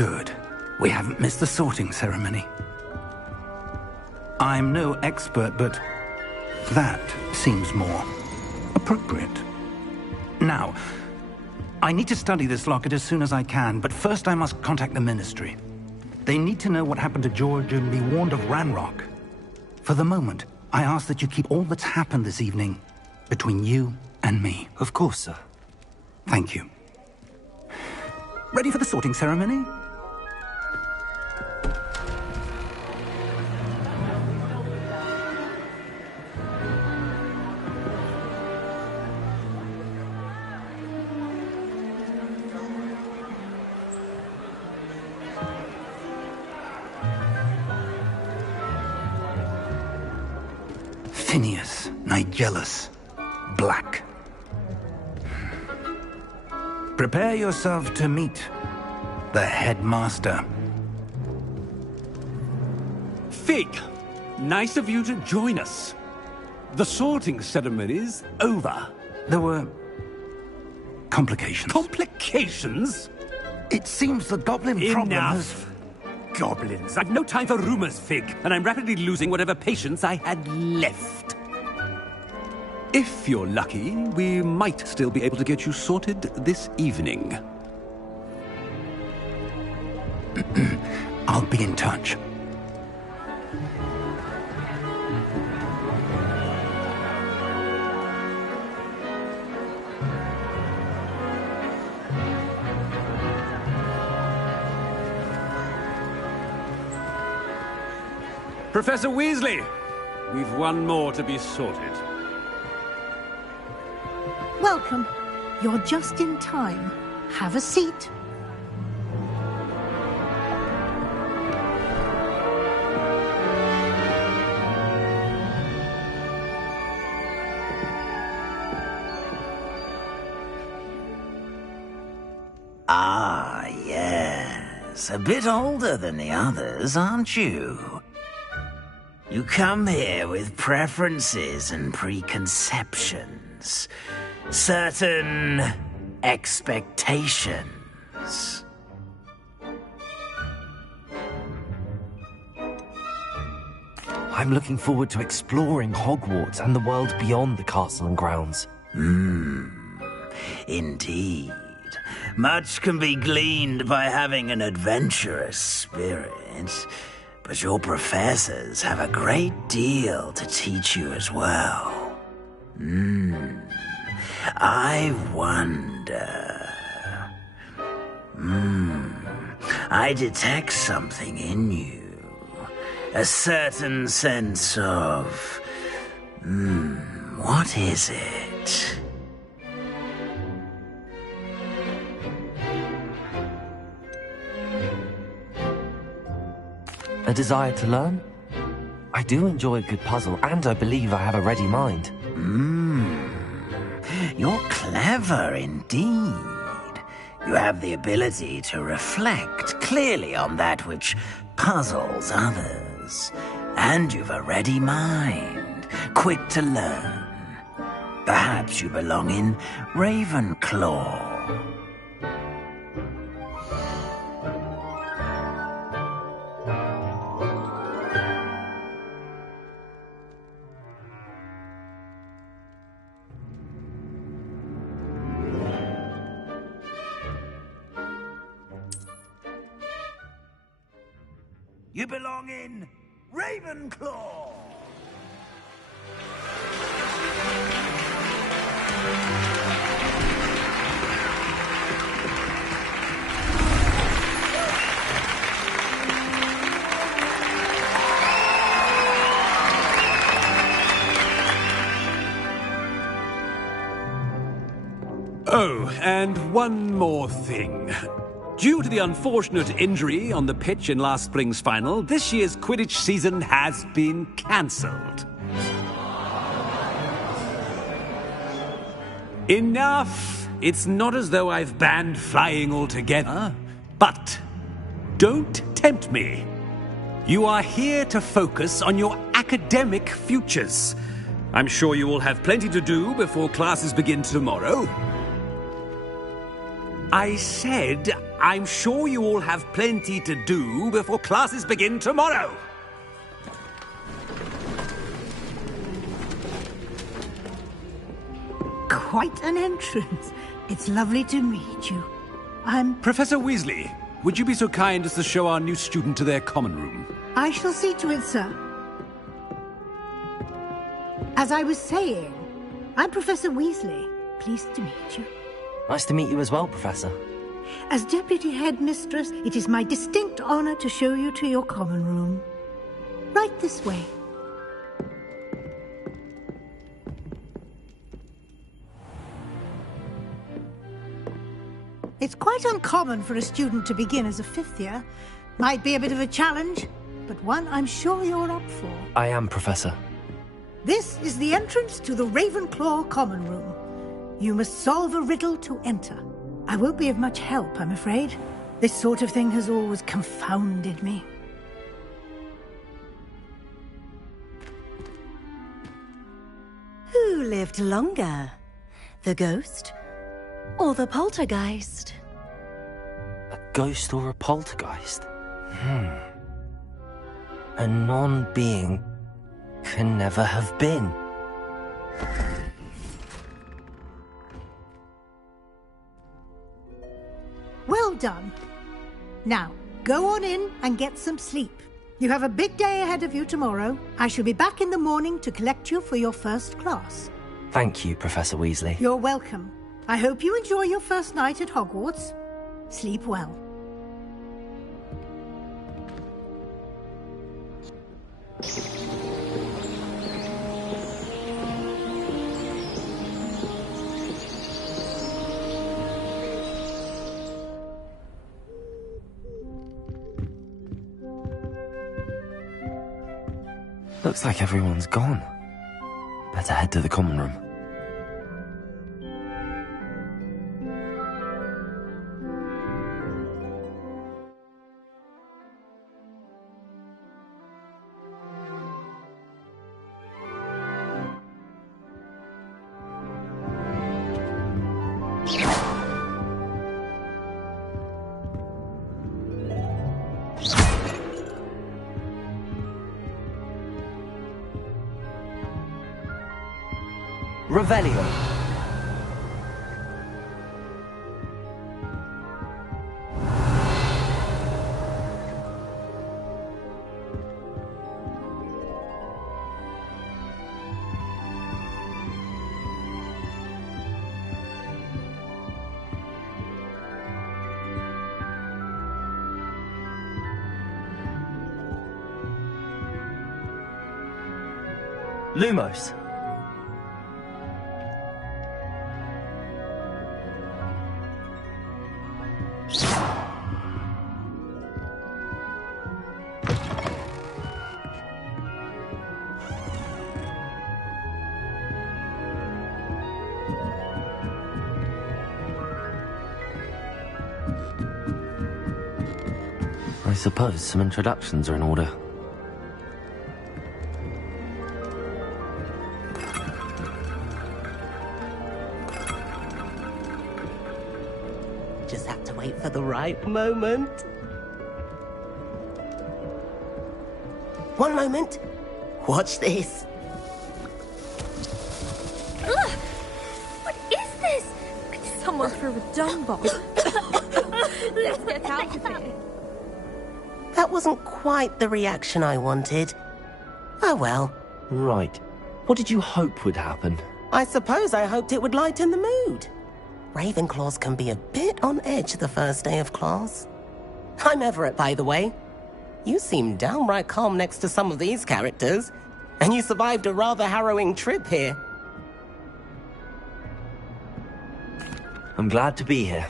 Good. We haven't missed the sorting ceremony. I'm no expert, but that seems more appropriate. Now, I need to study this locket as soon as I can, but first I must contact the Ministry. They need to know what happened to George and be warned of Ranrock. For the moment, I ask that you keep all that's happened this evening between you and me. Of course, sir. Thank you. Ready for the sorting ceremony? Phineas, Nigellus, Black. Prepare yourself to meet the headmaster. Fig, nice of you to join us. The sorting ceremony's over. There were complications. Complications? It seems the goblin problem has... Enough! Goblins. I've no time for rumors, Fig, and I'm rapidly losing whatever patience I had left. If you're lucky, we might still be able to get you sorted this evening. I'll be in touch. Professor Weasley, we've one more to be sorted. Welcome. You're just in time. Have a seat. Ah, yes. A bit older than the others, aren't you? You come here with preferences and preconceptions. Certain expectations. I'm looking forward to exploring Hogwarts and the world beyond the castle and grounds. Indeed. Much can be gleaned by having an adventurous spirit, but your professors have a great deal to teach you as well. I wonder... I detect something in you. A certain sense of... what is it? A desire to learn? I do enjoy a good puzzle, and I believe I have a ready mind. You're clever indeed. You have the ability to reflect clearly on that which puzzles others. And you've a ready mind, quick to learn. Perhaps you belong in Ravenclaw. You belong in Ravenclaw! Oh, and one more thing. Due to the unfortunate injury on the pitch in last spring's final, this year's Quidditch season has been cancelled. Enough! It's not as though I've banned flying altogether, but don't tempt me. You are here to focus on your academic futures. I'm sure you will have plenty to do before classes begin tomorrow. I said I'm sure you all have plenty to do before classes begin tomorrow. Quite an entrance. It's lovely to meet you. I'm... Professor Weasley, would you be so kind as to show our new student to their common room? I shall see to it, sir. As I was saying, I'm Professor Weasley. Pleased to meet you. Nice to meet you as well, Professor. As Deputy Headmistress, it is my distinct honor to show you to your common room. Right this way. It's quite uncommon for a student to begin as a fifth year. Might be a bit of a challenge, but one I'm sure you're up for. I am, Professor. This is the entrance to the Ravenclaw Common Room. You must solve a riddle to enter. I won't be of much help, I'm afraid. This sort of thing has always confounded me. Who lived longer? The ghost or the poltergeist? A ghost or a poltergeist? A non-being can never have been. Well done. Now, go on in and get some sleep. You have a big day ahead of you tomorrow. I shall be back in the morning to collect you for your first class. Thank you, Professor Weasley. You're welcome. I hope you enjoy your first night at Hogwarts. Sleep well. Looks like everyone's gone. Better head to the common room. Revelio. Lumos. I suppose some introductions are in order. Just have to wait for the right moment. One moment. Watch this. Ugh! What is this? Someone threw a dung bomb. Let's get out of here. That wasn't quite the reaction I wanted. Oh well. Right. What did you hope would happen? I suppose I hoped it would lighten the mood. Ravenclaws can be a bit on edge the first day of class. I'm Everett, by the way. You seem downright calm next to some of these characters, and you survived a rather harrowing trip here. I'm glad to be here.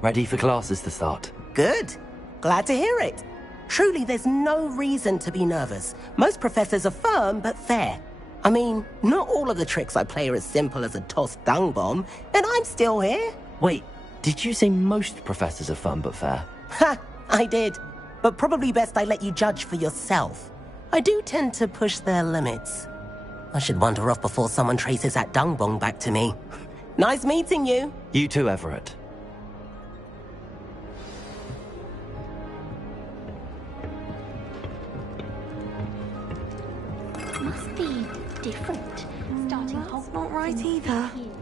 Ready for classes to start. Good. Glad to hear it. Truly, there's no reason to be nervous. Most professors are firm but fair. I mean, not all of the tricks I play are as simple as a tossed dung bomb, and I'm still here. Wait, did you say most professors are fun but fair? Ha! I did. But probably best I let you judge for yourself. I do tend to push their limits. I should wander off before someone traces that dung bomb back to me. Nice meeting you. You too, Everett. Must be different. Starting That's Hogwarts not right in either. 6 years.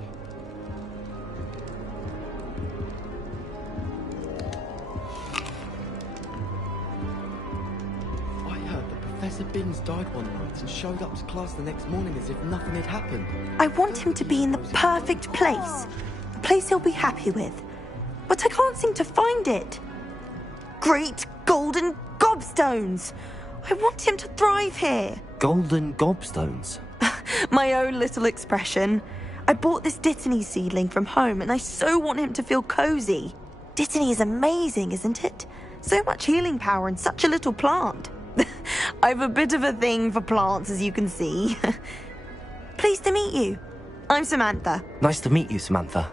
I heard that Professor Binns died one night and showed up to class the next morning as if nothing had happened. I want him to be in the perfect place. A place he'll be happy with. But I can't seem to find it. Great golden gobstones! I want him to thrive here. Golden gobstones. My own little expression. I bought this Dittany seedling from home and I so want him to feel cozy. Dittany is amazing, isn't it? So much healing power in such a little plant. I've a bit of a thing for plants, as you can see. Pleased to meet you. I'm Samantha. Nice to meet you, Samantha.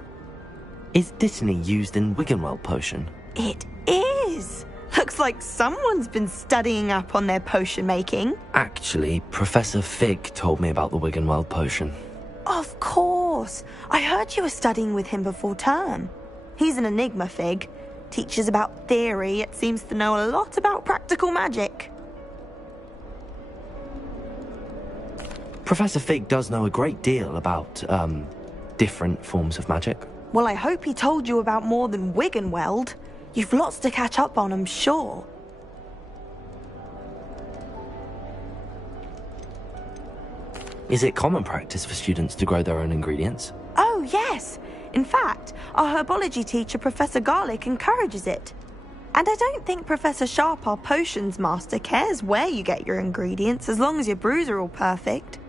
Is Dittany used in Wiggenweld potion? It is. Looks like someone's been studying up on their potion making. Actually, Professor Fig told me about the Wiggenweld potion. Of course. I heard you were studying with him before term. He's an enigma, Fig. Teaches about theory, yet seems to know a lot about practical magic. Professor Fig does know a great deal about, different forms of magic. Well, I hope he told you about more than Wiggenweld. You've lots to catch up on, I'm sure. Is it common practice for students to grow their own ingredients? Oh, yes. In fact, our herbology teacher, Professor Garlick, encourages it. And I don't think Professor Sharp, our potions master, cares where you get your ingredients, as long as your brews are all perfect.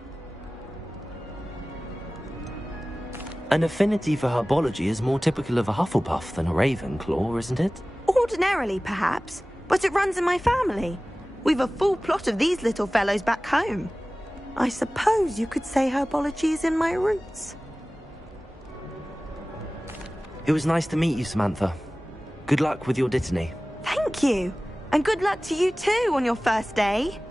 An affinity for herbology is more typical of a Hufflepuff than a Ravenclaw, isn't it? Ordinarily, perhaps, but it runs in my family. We've a full plot of these little fellows back home. I suppose you could say herbology is in my roots. It was nice to meet you, Samantha. Good luck with your Dittany. Thank you. And good luck to you too on your first day.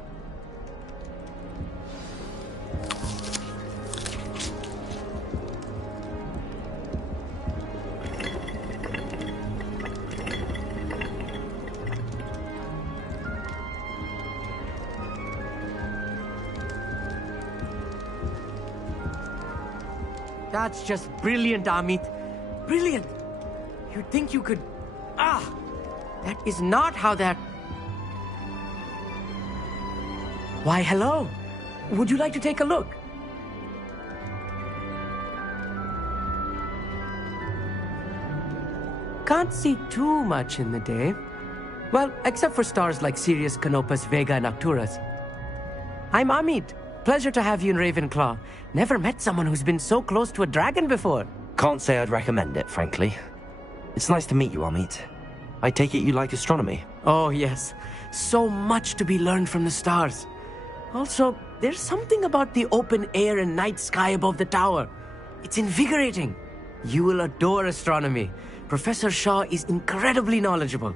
That's just brilliant, Amit. Brilliant. You'd think you could... That is not how that... Why, hello. Would you like to take a look? Can't see too much in the day. Well, except for stars like Sirius, Canopus, Vega, and Arcturus. I'm Amit. Pleasure to have you in Ravenclaw. Never met someone who's been so close to a dragon before. Can't say I'd recommend it, frankly. It's nice to meet you, Amit. I take it you like astronomy? Oh, yes. So much to be learned from the stars. Also, there's something about the open air and night sky above the tower. It's invigorating. You will adore astronomy. Professor Shaw is incredibly knowledgeable.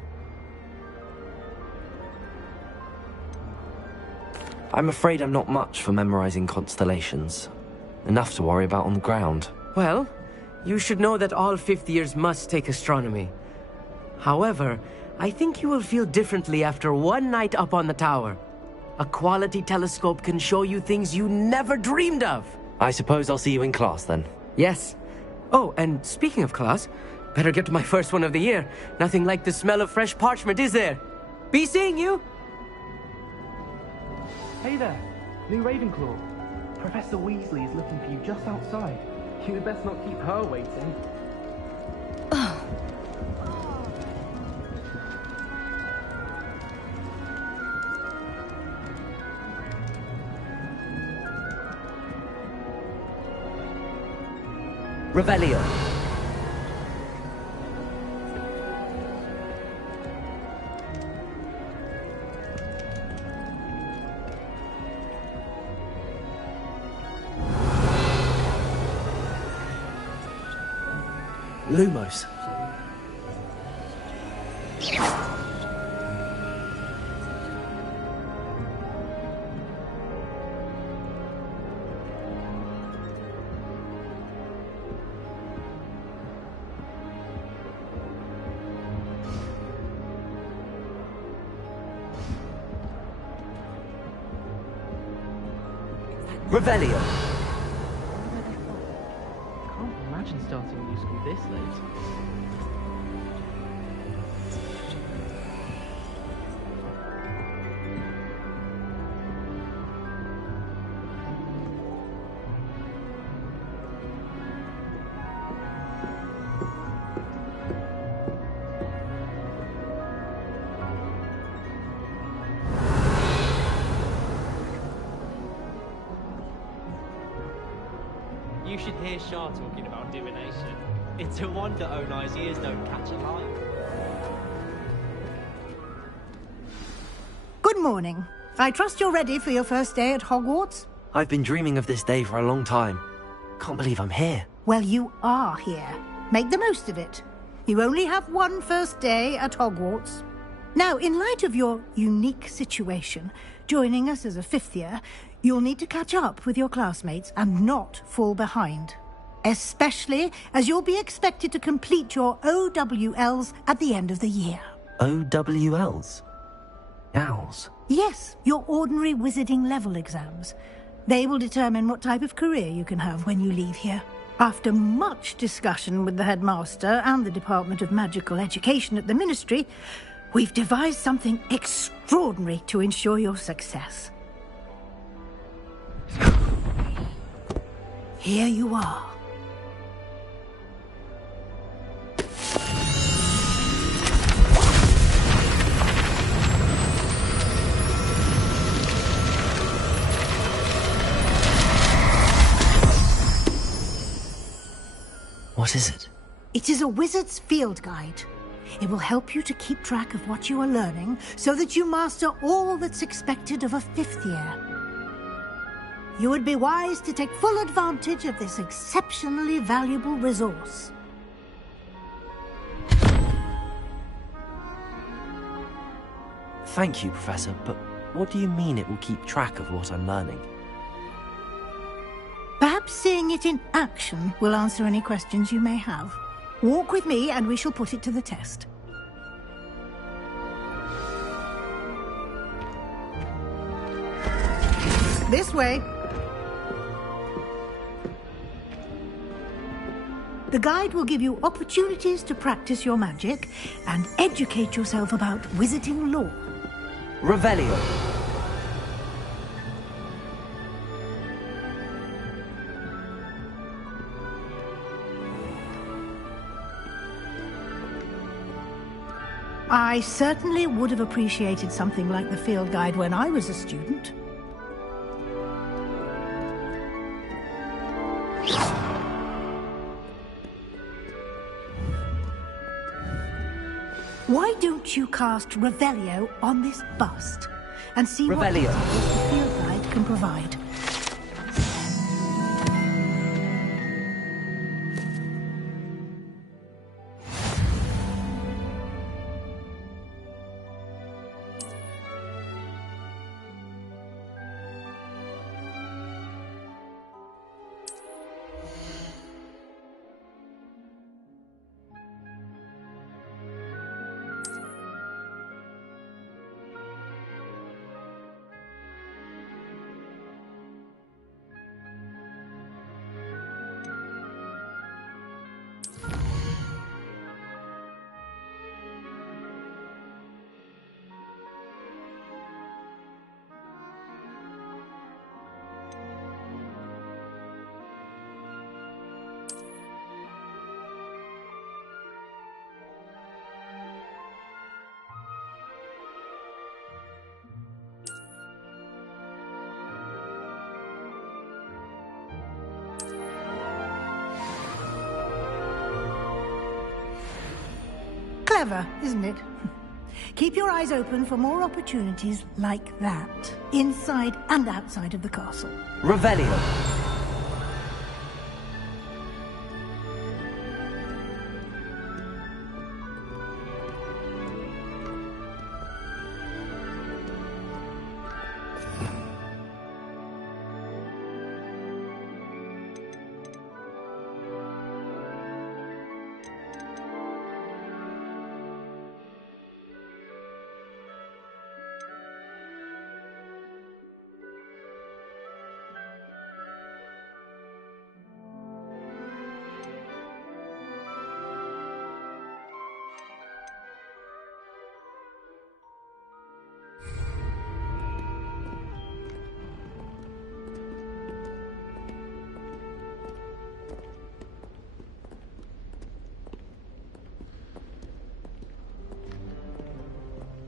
I'm afraid I'm not much for memorizing constellations. Enough to worry about on the ground. Well, you should know that all fifth years must take astronomy. However, I think you will feel differently after one night up on the tower. A quality telescope can show you things you never dreamed of. I suppose I'll see you in class then. Yes. Oh, and speaking of class, better get to my first one of the year. Nothing like the smell of fresh parchment, is there? Be seeing you! Hey there, new Ravenclaw. Professor Weasley is looking for you just outside. You'd best not keep her waiting. Revelio. Lumos. Revelio. Can't imagine starting a new school this late. You should hear Shah talking about divination. It's a wonder Onai's ears don't catch a lie. Good morning. I trust you're ready for your first day at Hogwarts? I've been dreaming of this day for a long time. Can't believe I'm here. Well, you are here. Make the most of it. You only have one first day at Hogwarts. Now, in light of your unique situation, joining us as a fifth year, you'll need to catch up with your classmates and not fall behind. Especially as you'll be expected to complete your OWLs at the end of the year. OWLs? Owls? Yes, your ordinary wizarding level exams. They will determine what type of career you can have when you leave here. After much discussion with the headmaster and the Department of Magical Education at the Ministry, we've devised something extraordinary to ensure your success. Here you are. What is it? It is a wizard's field guide. It will help you to keep track of what you are learning so that you master all that's expected of a fifth year. You would be wise to take full advantage of this exceptionally valuable resource. Thank you, Professor, but what do you mean it will keep track of what I'm learning? Perhaps seeing it in action will answer any questions you may have. Walk with me and we shall put it to the test. This way. The guide will give you opportunities to practice your magic and educate yourself about wizarding lore. Revelio. I certainly would have appreciated something like the field guide when I was a student. Why don't you cast Revelio on this bust and see what details the field guide can provide? Clever, isn't it? Keep your eyes open for more opportunities like that, inside and outside of the castle. Revelio.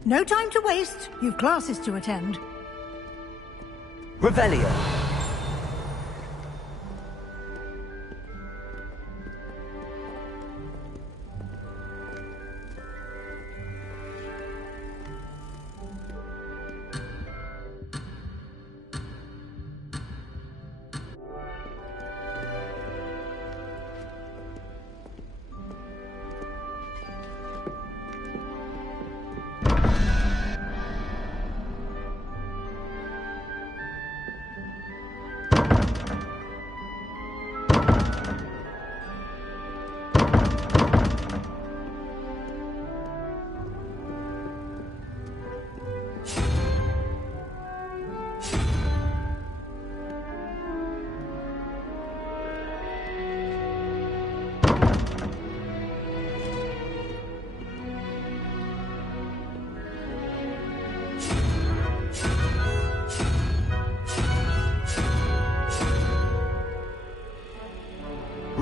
No time to waste. You've classes to attend. Revelio.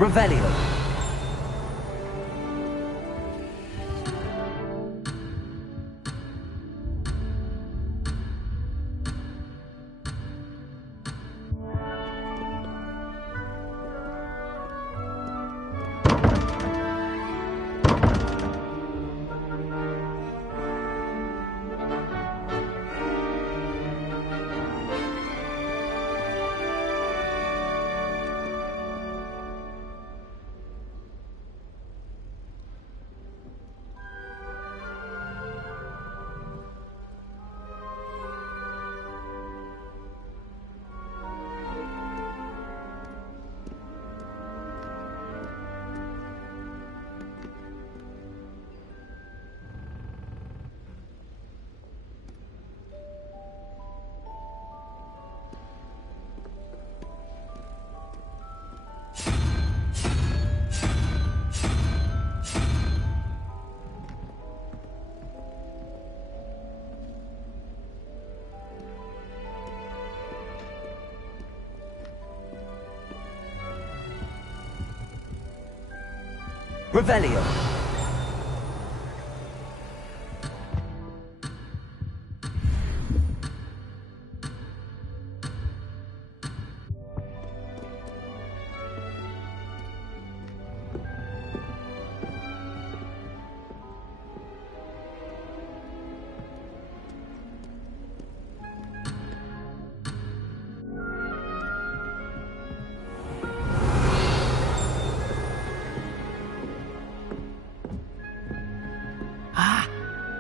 Revelio. Revelio.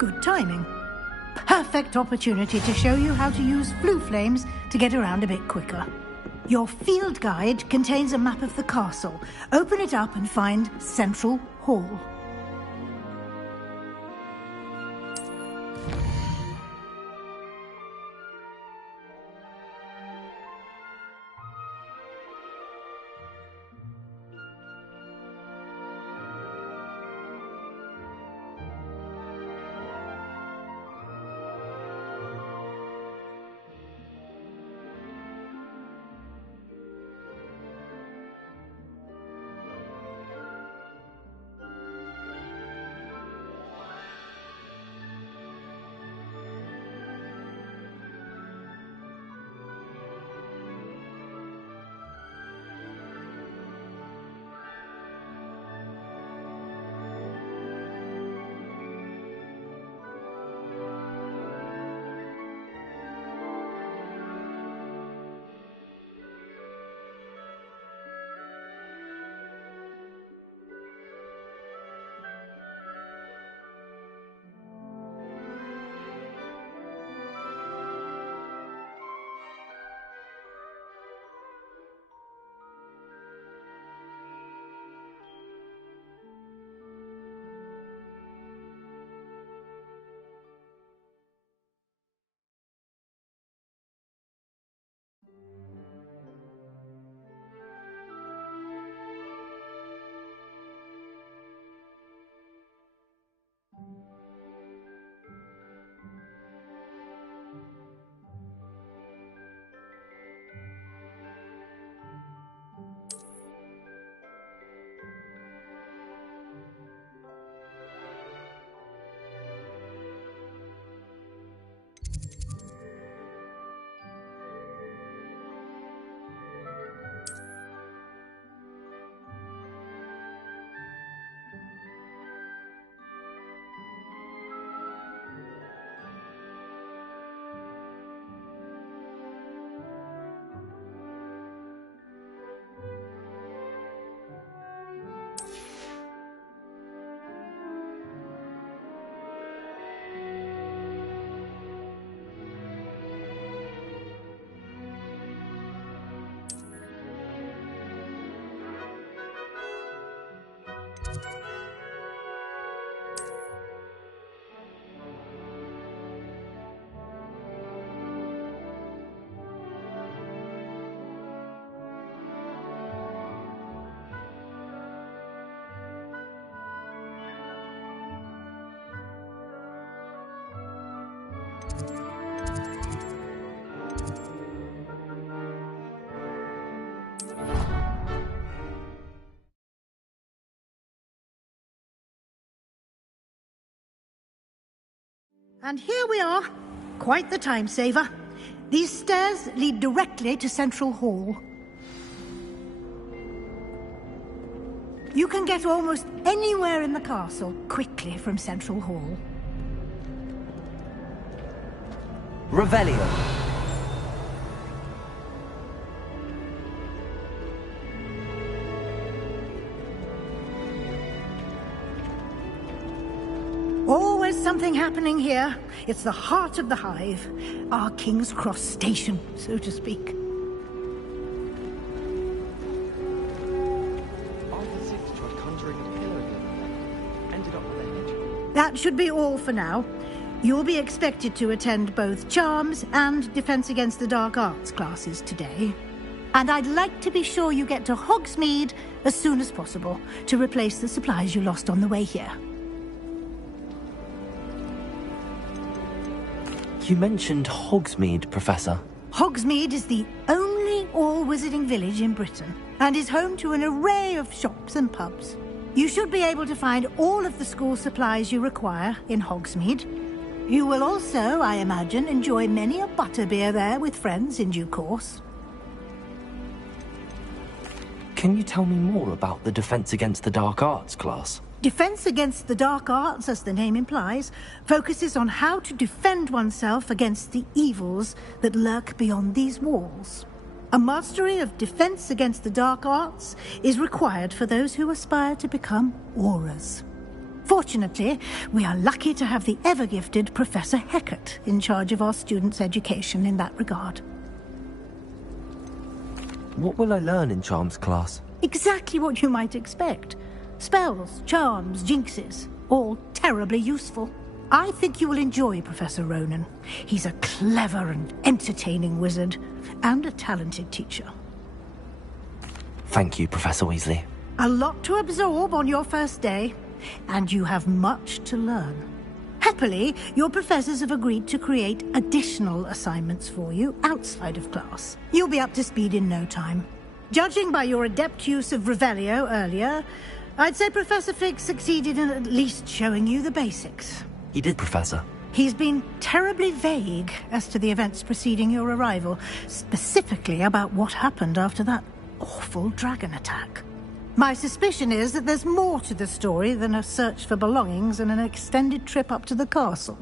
Good timing. Perfect opportunity to show you how to use flue flames to get around a bit quicker. Your field guide contains a map of the castle. Open it up and find Central Hall. And here we are. Quite the time saver. These stairs lead directly to Central Hall. You can get almost anywhere in the castle quickly from Central Hall. Revelio. Always something happening here. It's the heart of the hive. Our King's Cross station, so to speak. Arthur Six tried conjuring a pillar the other day. Ended up with a hedge. That should be all for now. You'll be expected to attend both Charms and Defense Against the Dark Arts classes today. And I'd like to be sure you get to Hogsmeade as soon as possible to replace the supplies you lost on the way here. You mentioned Hogsmeade, Professor. Hogsmeade is the only all-wizarding village in Britain and is home to an array of shops and pubs. You should be able to find all of the school supplies you require in Hogsmeade. You will also, I imagine, enjoy many a butterbeer there with friends in due course. Can you tell me more about the Defense Against the Dark Arts class? Defense Against the Dark Arts, as the name implies, focuses on how to defend oneself against the evils that lurk beyond these walls. A mastery of Defense Against the Dark Arts is required for those who aspire to become Aurors. Fortunately, we are lucky to have the ever-gifted Professor Hecat in charge of our students' education in that regard. What will I learn in Charms class? Exactly what you might expect. Spells, charms, jinxes, all terribly useful. I think you will enjoy Professor Ronan. He's a clever and entertaining wizard, and a talented teacher. Thank you, Professor Weasley. A lot to absorb on your first day, and you have much to learn. Happily, your professors have agreed to create additional assignments for you outside of class. You'll be up to speed in no time. Judging by your adept use of Revelio earlier, I'd say Professor Fig succeeded in at least showing you the basics. He did, Professor. He's been terribly vague as to the events preceding your arrival, specifically about what happened after that awful dragon attack. My suspicion is that there's more to the story than a search for belongings and an extended trip up to the castle.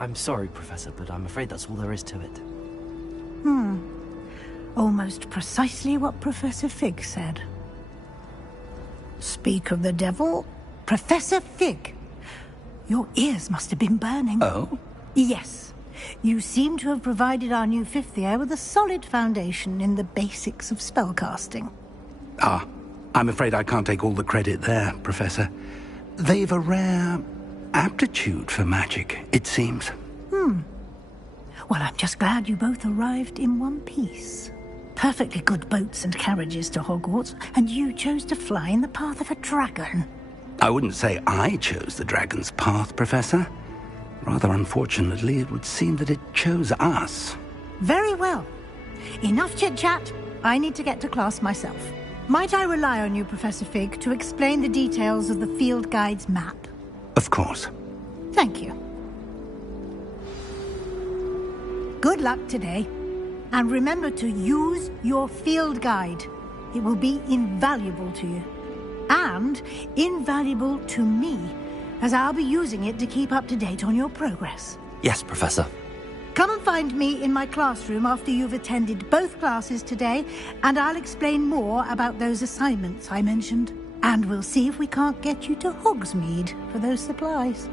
I'm sorry, Professor, but I'm afraid that's all there is to it. Almost precisely what Professor Fig said. Speak of the devil, Professor Fig. Your ears must have been burning. Oh? Yes. You seem to have provided our new fifth year with a solid foundation in the basics of spellcasting. Ah, I'm afraid I can't take all the credit there, Professor. They've a rare aptitude for magic, it seems. Well, I'm just glad you both arrived in one piece. Perfectly good boats and carriages to Hogwarts, and you chose to fly in the path of a dragon. I wouldn't say I chose the dragon's path, Professor. Rather unfortunately, it would seem that it chose us. Very well. Enough chit-chat. I need to get to class myself. Might I rely on you, Professor Fig, to explain the details of the field guide's map? Of course. Thank you. Good luck today. And remember to use your field guide. It will be invaluable to you. And invaluable to me, as I'll be using it to keep up to date on your progress. Yes, Professor. Come and find me in my classroom after you've attended both classes today, and I'll explain more about those assignments I mentioned. And we'll see if we can't get you to Hogsmeade for those supplies.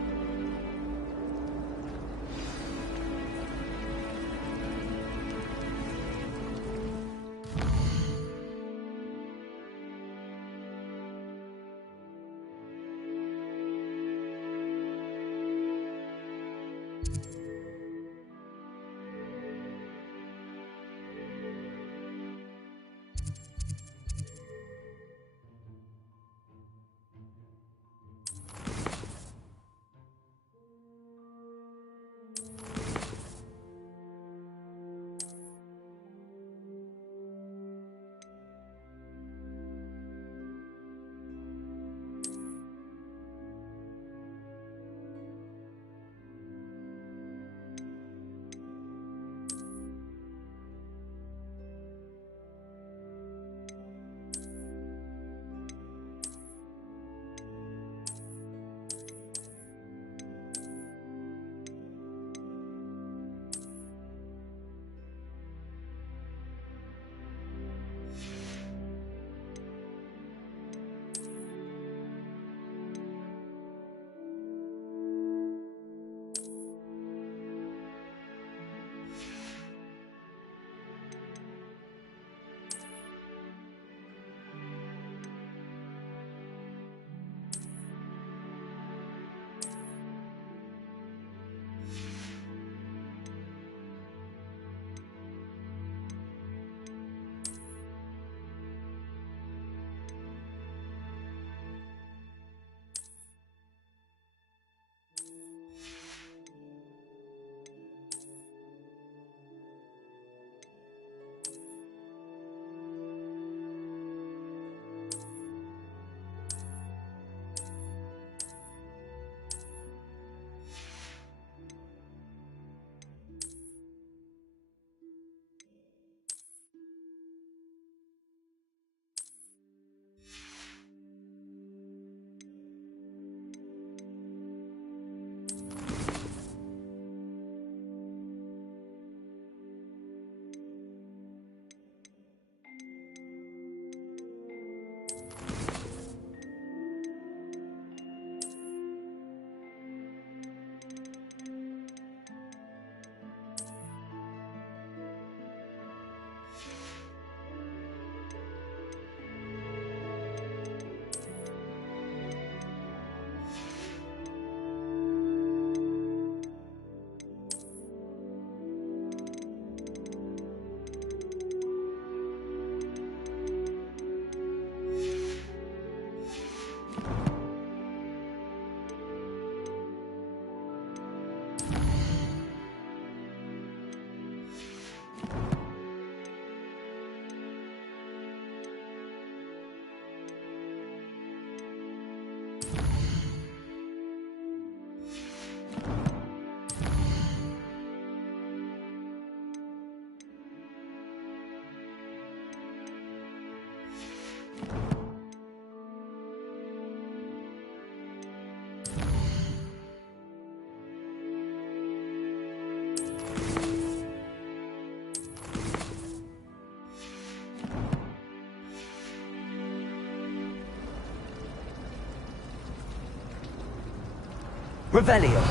Revelio.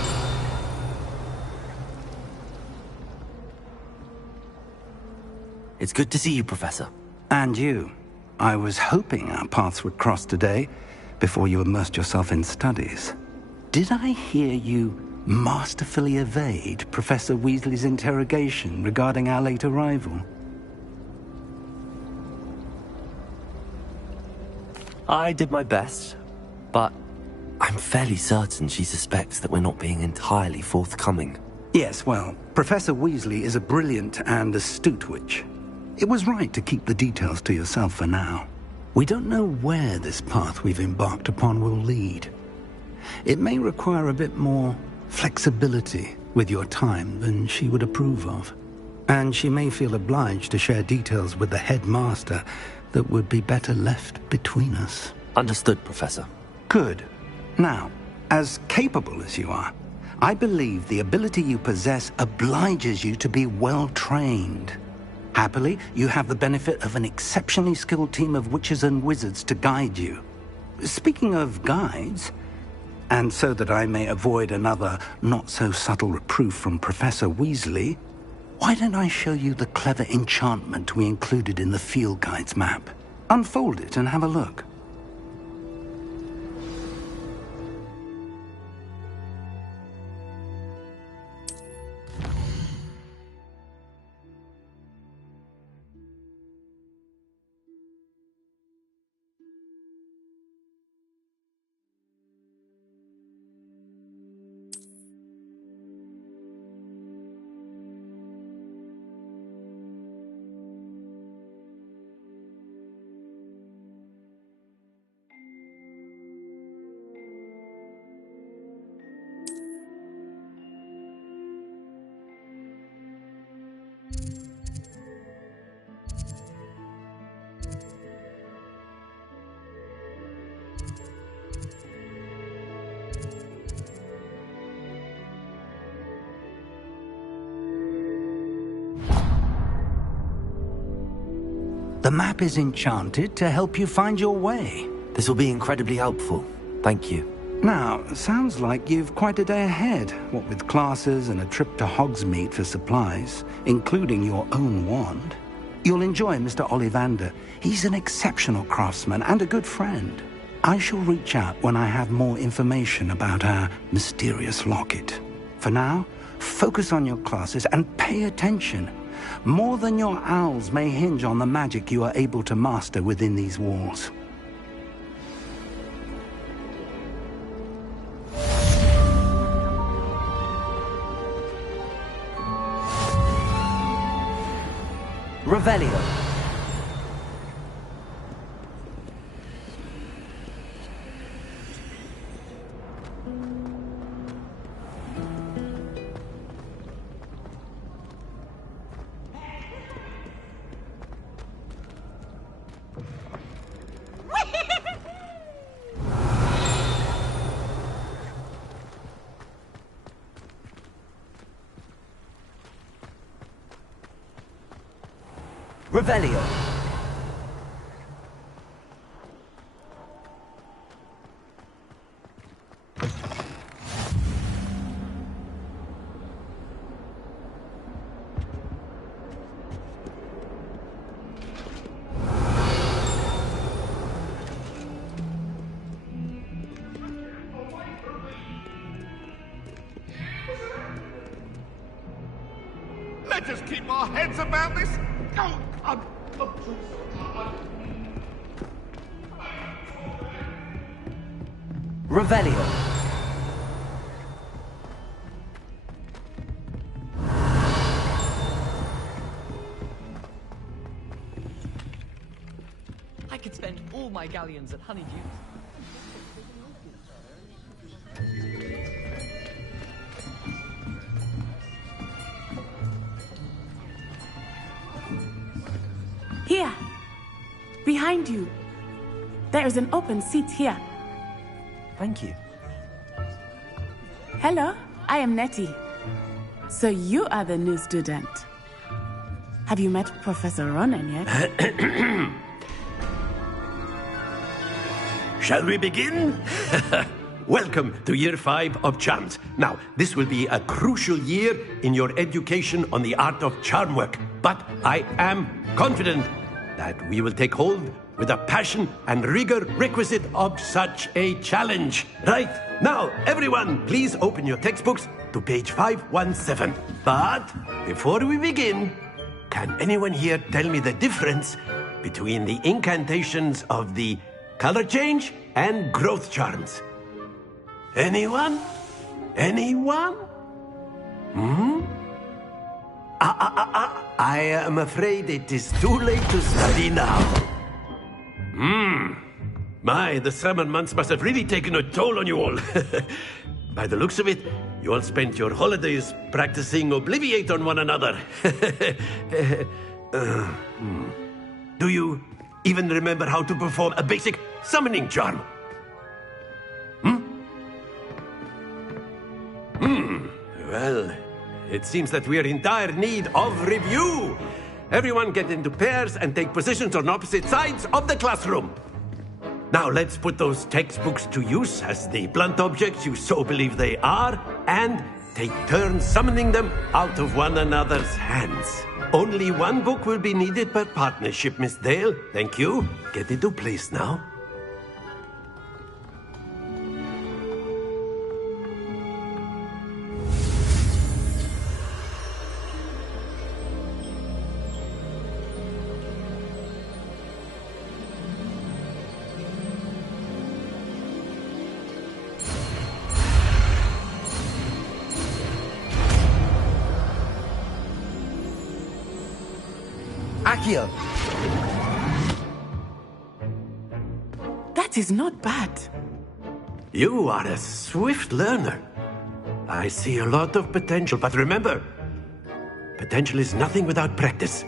It's good to see you, Professor. And you. I was hoping our paths would cross today, before you immersed yourself in studies. Did I hear you masterfully evade Professor Weasley's interrogation regarding our late arrival? I did my best, but I'm fairly certain she suspects that we're not being entirely forthcoming. Yes, well, Professor Weasley is a brilliant and astute witch. It was right to keep the details to yourself for now. We don't know where this path we've embarked upon will lead. It may require a bit more flexibility with your time than she would approve of. And she may feel obliged to share details with the headmaster that would be better left between us. Understood, Professor. Good. Now, as capable as you are, I believe the ability you possess obliges you to be well-trained. Happily, you have the benefit of an exceptionally skilled team of witches and wizards to guide you. Speaking of guides, and so that I may avoid another not-so-subtle reproof from Professor Weasley, why don't I show you the clever enchantment we included in the field guide's map? Unfold it and have a look. The map is enchanted to help you find your way. This will be incredibly helpful. Thank you. Now, sounds like you've quite a day ahead, what with classes and a trip to Hogsmeade for supplies, including your own wand. You'll enjoy Mr. Ollivander. He's an exceptional craftsman and a good friend. I shall reach out when I have more information about our mysterious locket. For now, focus on your classes and pay attention. More than your owls may hinge on the magic you are able to master within these walls. Revelio. Revelio. Let us keep our heads about this. Revelio. I could spend all my galleons at Honeydew. Here, behind you. There is an open seat here. Thank you. Hello, I am Nettie. So you are the new student. Have you met Professor Ronan yet? Shall we begin? welcome to Year 5 of Charms. Now, this will be a crucial year in your education on the art of charm work. But I am confident that we will take hold with the passion and rigor requisite of such a challenge. Right, now, everyone, please open your textbooks to page 517. But before we begin, can anyone here tell me the difference between the incantations of the color change and growth charms? Anyone? Anyone? I am afraid it is too late to study now. My, the summer months must have really taken a toll on you all. By the looks of it, you all spent your holidays practicing Obliviate on one another. Do you even remember how to perform a basic summoning charm? Well, it seems that we are in dire need of review. Everyone get into pairs and take positions on opposite sides of the classroom. Now let's put those textbooks to use as the blunt objects you so believe they are, and take turns summoning them out of one another's hands. Only one book will be needed per partnership, Miss Dale. Thank you. Get into place now. Accio. That is not bad. You are a swift learner. I see a lot of potential, but remember, potential is nothing without practice.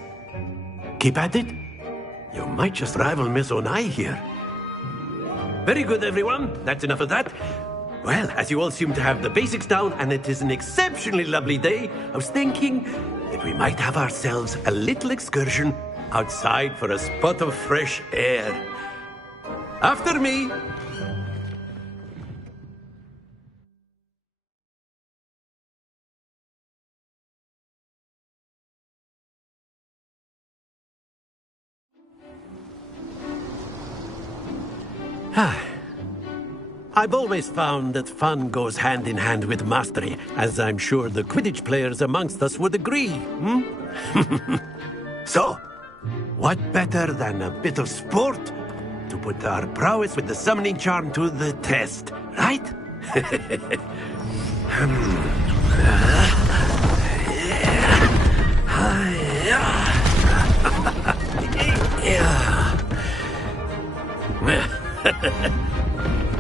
Keep at it. You might just rival Miss Onai here. Very good, everyone. That's enough of that. Well, as you all seem to have the basics down, and it is an exceptionally lovely day, I was thinking that we might have ourselves a little excursion outside for a spot of fresh air. After me. I've always found that fun goes hand in hand with mastery, as I'm sure the Quidditch players amongst us would agree. So, what better than a bit of sport to put our prowess with the summoning charm to the test, right?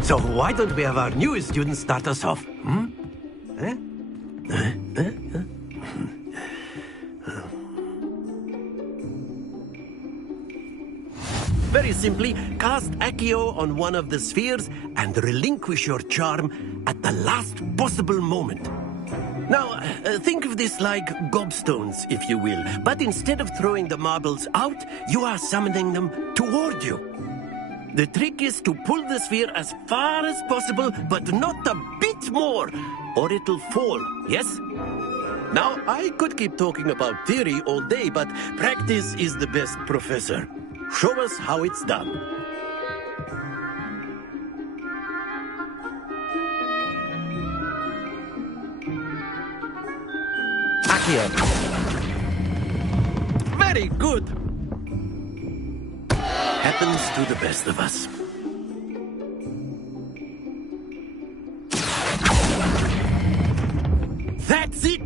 So why don't we have our newest student start us off? Very simply, cast Accio on one of the spheres and relinquish your charm at the last possible moment. Now, think of this like gobstones, if you will, but instead of throwing the marbles out, you are summoning them toward you. The trick is to pull the sphere as far as possible, but not a bit more, or it'll fall, yes? Now, I could keep talking about theory all day, but practice is the best professor. Show us how it's done. Accio. Very good. Happens to the best of us. That's it!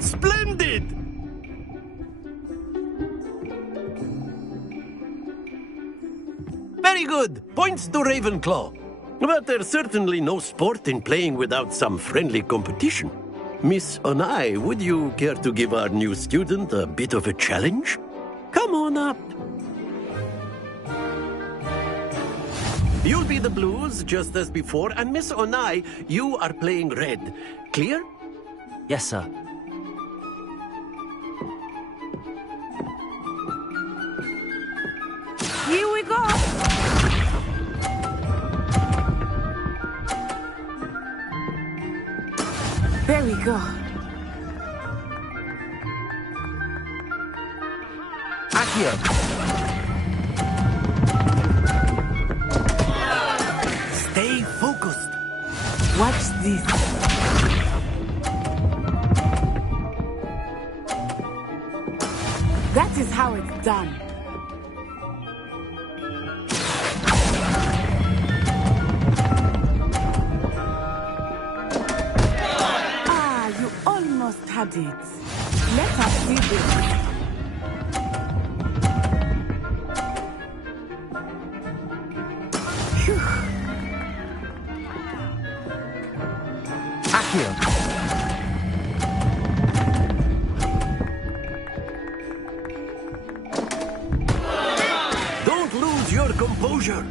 Splendid! Very good. Points to Ravenclaw. But there's certainly no sport in playing without some friendly competition. Miss Onai, would you care to give our new student a bit of a challenge? Come on up. You'll be the blues, just as before, and Miss Onai, you are playing red. Clear? Yes, sir. go. Accio! Stay focused. Watch this. That is how it's done. Ah, you almost had it. Let us see this. Phew. Accio! Don't lose your composure.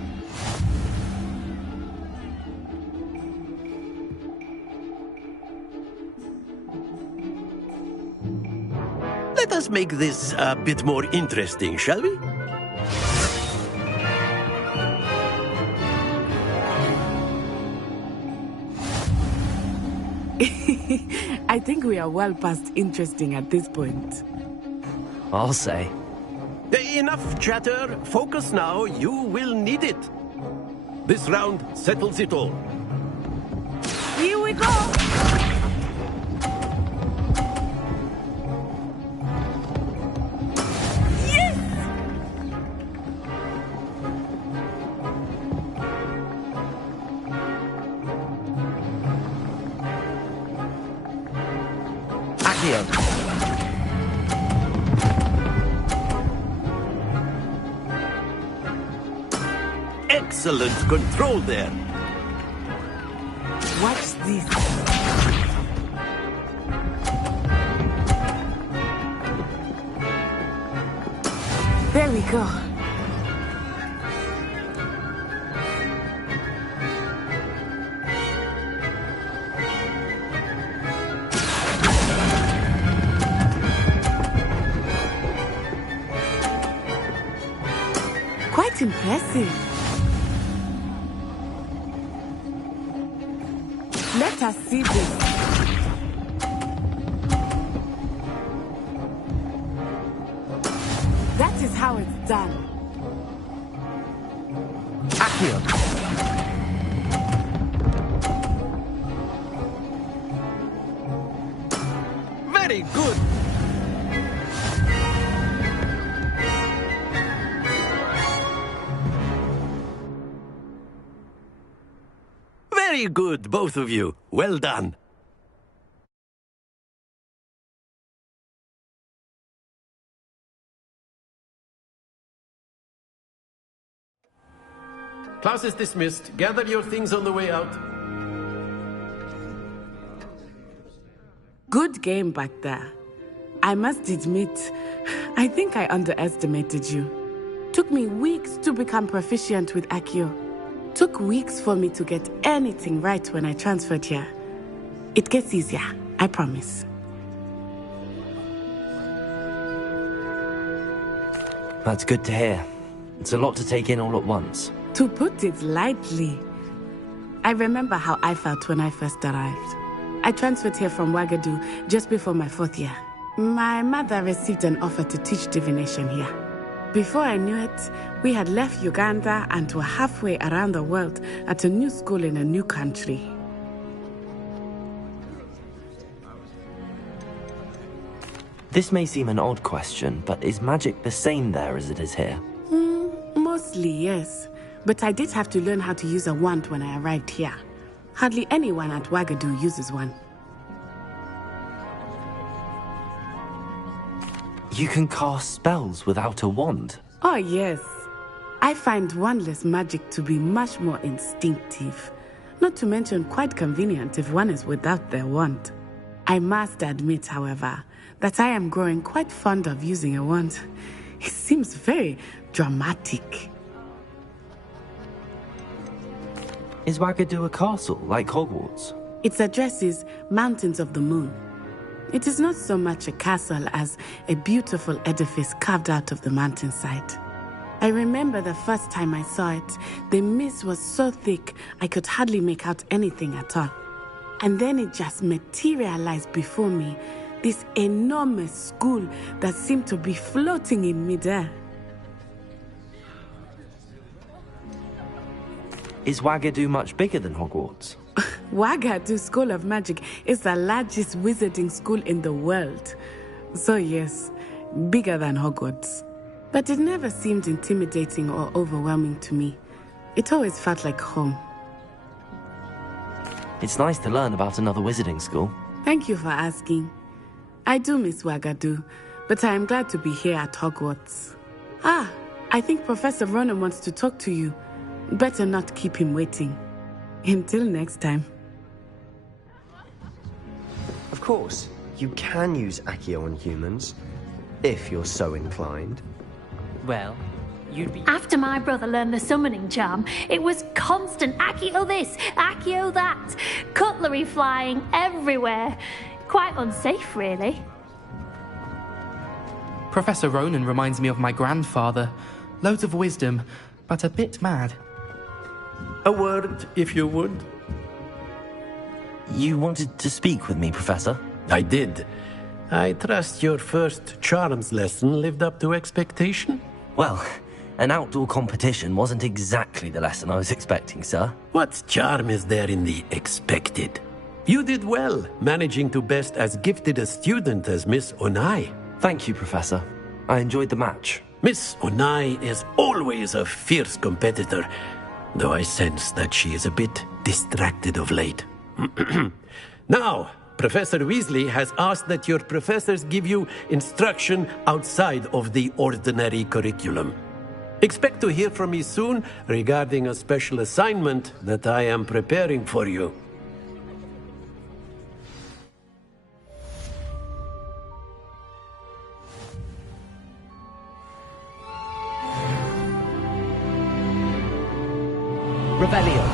Let us make this a bit more interesting, shall we? I think we are well past interesting at this point. I'll say. Enough chatter. Focus now. You will need it. This round settles it all. Here we go! Yes! Accio! Excellent control there. Watch this. There we go. Quite impressive. Let us see this. That is how it's done. Accio! Very good. Very good, both of you. Well done. Class is dismissed. Gather your things on the way out. Good game back there. I must admit, I think I underestimated you. Took me weeks to become proficient with Accio. Took weeks for me to get anything right when I transferred here. It gets easier, I promise. That's good to hear. It's a lot to take in all at once. To put it lightly, I remember how I felt when I first arrived. I transferred here from Ouagadougou just before my 4th year. My mother received an offer to teach divination here. Before I knew it, we had left Uganda and were halfway around the world at a new school in a new country. This may seem an odd question, but is magic the same there as it is here? Mostly, yes. But I did have to learn how to use a wand when I arrived here. Hardly anyone at Ouagadougou uses one. You can cast spells without a wand? Oh, yes. I find wandless magic to be much more instinctive. Not to mention quite convenient if one is without their wand. I must admit, however, that I am growing quite fond of using a wand. It seems very dramatic. Is Ouagadougou a castle, like Hogwarts? Its address is Mountains of the Moon. It is not so much a castle as a beautiful edifice carved out of the mountainside. I remember the first time I saw it, the mist was so thick I could hardly make out anything at all. And then it just materialized before me. This enormous school that seemed to be floating in midair. Is Wagadu much bigger than Hogwarts? Wagadu School of Magic is the largest wizarding school in the world. So yes, bigger than Hogwarts. But it never seemed intimidating or overwhelming to me. It always felt like home. It's nice to learn about another wizarding school. Thank you for asking. I do miss Wagadu, but I am glad to be here at Hogwarts. I think Professor Ronan wants to talk to you. Better not keep him waiting. Until next time. Of course, you can use Accio on humans, if you're so inclined. Well, you'd be... After my brother learned the summoning charm, it was constant Accio this, Accio that, cutlery flying everywhere. Quite unsafe, really. Professor Ronan reminds me of my grandfather. Loads of wisdom, but a bit mad. A word, if you would. You wanted to speak with me, Professor? I did. I trust your first charms lesson lived up to expectation? Well, an outdoor competition wasn't exactly the lesson I was expecting, sir. What charm is there in the expected? You did well, managing to best as gifted a student as Miss Onai. Thank you, Professor. I enjoyed the match. Miss Onai is always a fierce competitor, though I sense that she is a bit distracted of late. Now, Professor Weasley has asked that your professors give you instruction outside of the ordinary curriculum. Expect to hear from me soon regarding a special assignment that I am preparing for you. Rebellion.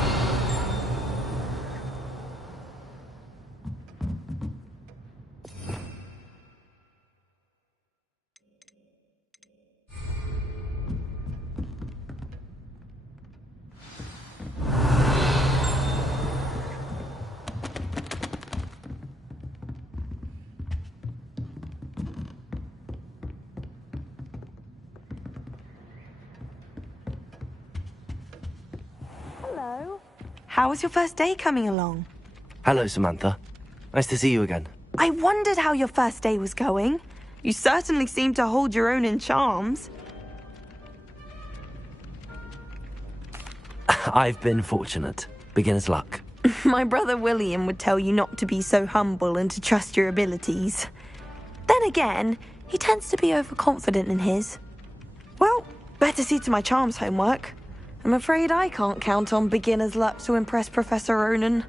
How was your first day coming along? Hello, Samantha. Nice to see you again. I wondered how your first day was going. You certainly seem to hold your own in charms. I've been fortunate. Beginner's luck. My brother William would tell you not to be so humble and to trust your abilities. Then again, he tends to be overconfident in his. Well, better see to my charms homework. I'm afraid I can't count on beginner's luck to impress Professor Ronan.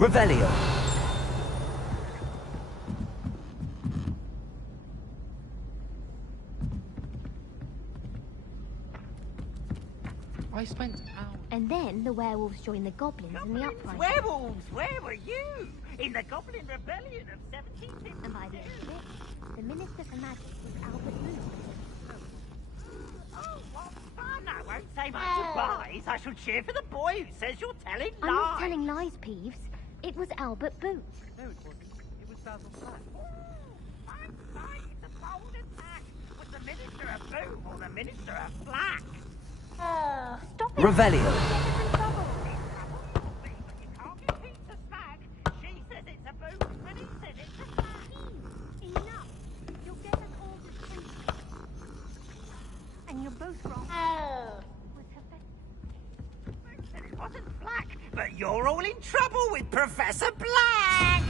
Revelio. I spent hours. And then the werewolves joined the goblins in the uprising. Werewolves, where were you? In the Goblin Rebellion of 1750. And by the end of it, the Minister for Magic was Albert Moon. Oh, what fun! I won't say much advice. I shall cheer for the boy who says you're telling lies. I'm not telling lies, Peeves. It was Albert Booth. No, it wasn't. It was Basil Flack. I'm sorry, it's a bold attack. Was the Minister a Boom or the Minister a Flack? Stop it! Revelio. She says it's a Boom, and he says it's a Flack. Enough! You'll get us all to sleep. And you're both wrong. Said it wasn't Black, but you're all in trouble with Professor Black!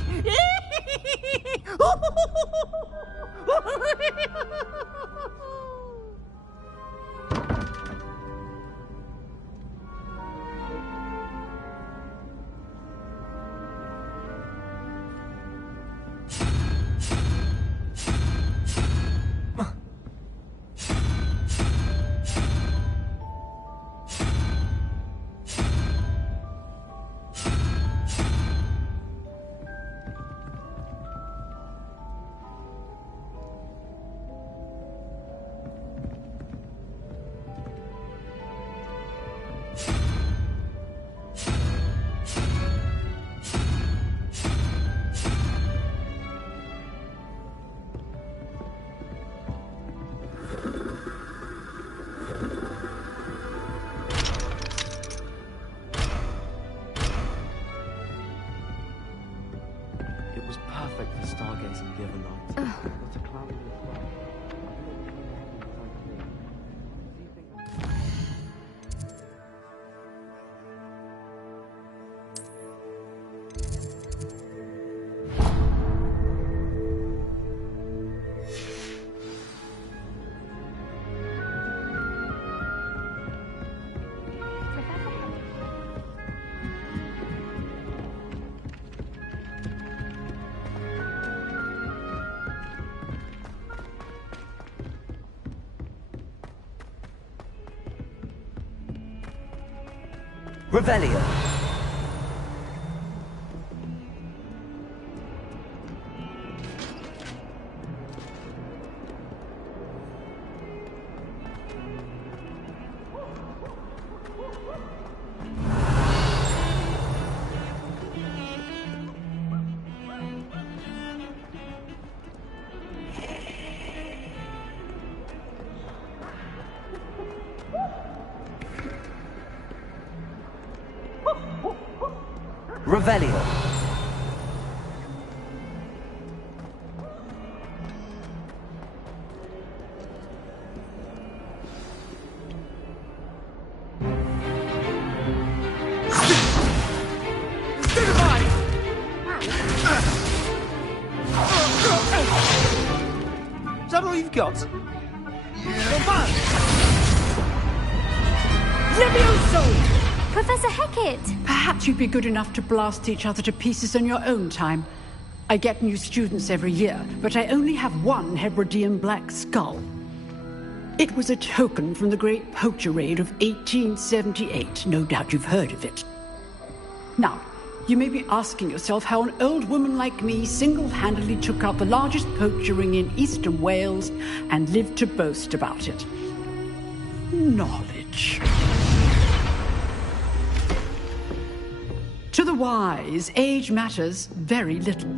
It was perfect for stargazing the other night. Not a cloud in the sky. Revelio. Revelio. Is that all you've got? Levioso! Professor Hecat! Perhaps you'd be good enough to blast each other to pieces on your own time. I get new students every year, but I only have one Hebridean black skull. It was a token from the Great Poacher Raid of 1878. No doubt you've heard of it. Now, you may be asking yourself how an old woman like me single-handedly took out the largest poacher ring in eastern Wales and lived to boast about it. Knowledge. To the wise, age matters very little.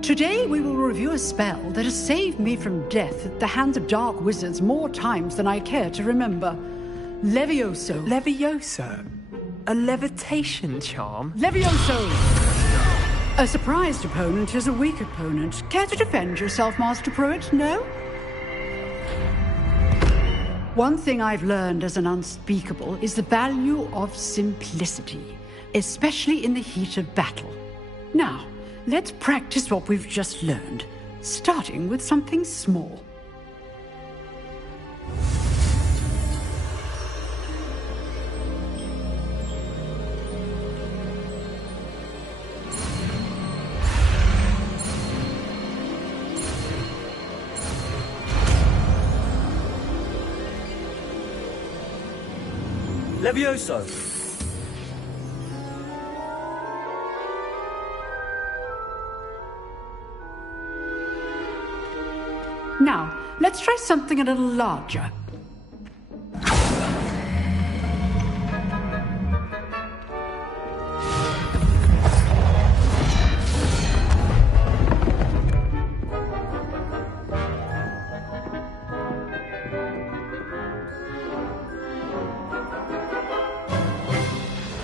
Today we will review a spell that has saved me from death at the hands of dark wizards more times than I care to remember. Levioso. Levioso? A levitation charm? Levioso! A surprised opponent is a weak opponent. Care to defend yourself, Master Pruitt? No? One thing I've learned as an unspeakable is the value of simplicity, especially in the heat of battle. Now, let's practice what we've just learned, starting with something small. Levioso! Now, let's try something a little larger.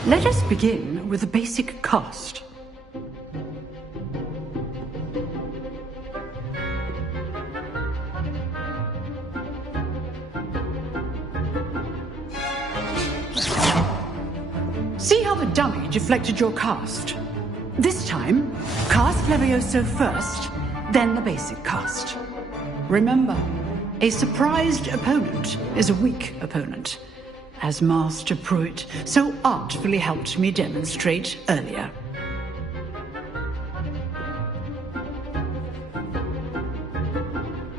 Let us begin with the basic cast. See how the dummy deflected your cast? This time, cast Levioso first, then the basic cast. Remember, a surprised opponent is a weak opponent, as Master Pruitt so artfully helped me demonstrate earlier.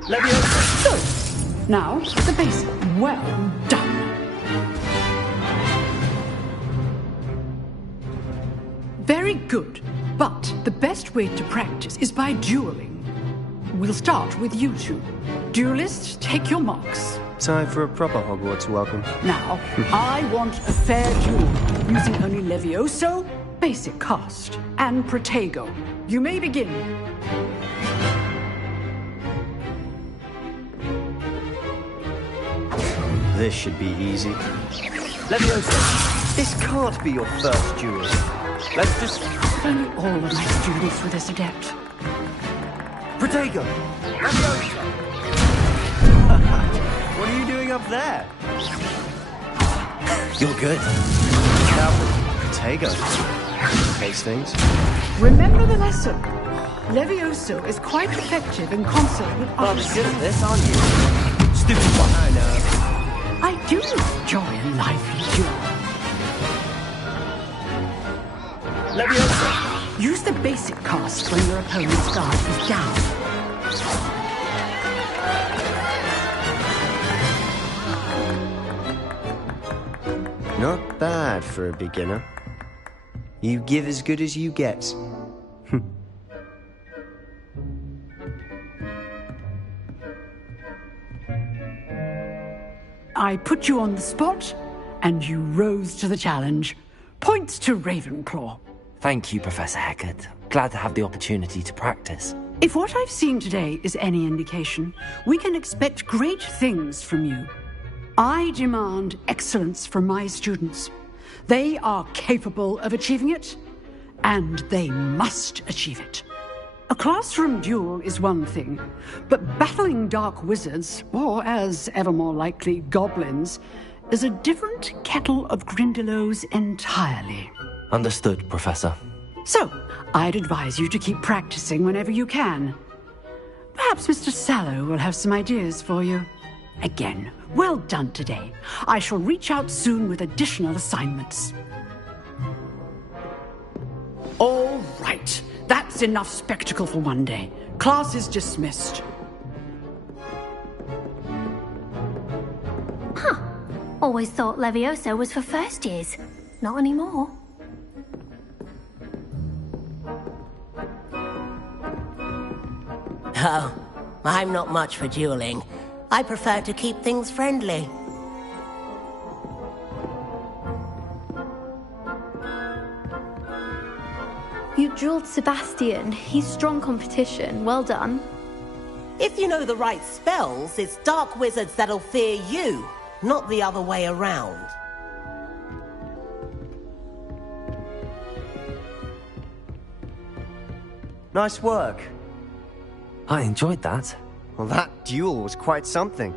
Levioso. So, now the basic. Well done. Very good, but the best way to practice is by dueling. We'll start with you two. Duelists, take your marks. Time for a proper Hogwarts welcome. Now, I want a fair duel, using only Levioso, basic cast, and Protego. You may begin. This should be easy. Levioso, this can't be your first duel. Let's just... Only all of my students were this adept. Protego! Levioso! What are you doing up there? You're good. Now, Protego. Case things. Remember the lesson. Levioso is quite effective in concert with others. Well, good at this, aren't you? Stupid one. I know. I do enjoy a lively duel. Levioso. Use the basic cast when your opponent's guard is down. Not bad for a beginner. You give as good as you get. I put you on the spot, and you rose to the challenge. Points to Ravenclaw. Thank you, Professor Hecat. Glad to have the opportunity to practice. If what I've seen today is any indication, we can expect great things from you. I demand excellence from my students. They are capable of achieving it, and they must achieve it. A classroom duel is one thing, but battling dark wizards, or as ever more likely, goblins, is a different kettle of Grindylows entirely. Understood, Professor. So, I'd advise you to keep practicing whenever you can. Perhaps Mr. Sallow will have some ideas for you. Again, well done today. I shall reach out soon with additional assignments. All right. That's enough spectacle for one day. Class is dismissed. Huh. Always thought Levioso was for first years. Not anymore. Oh, I'm not much for dueling. I prefer to keep things friendly. You dueled Sebastian. He's strong competition. Well done. If you know the right spells, it's dark wizards that'll fear you, not the other way around. Nice work. I enjoyed that. Well, that duel was quite something.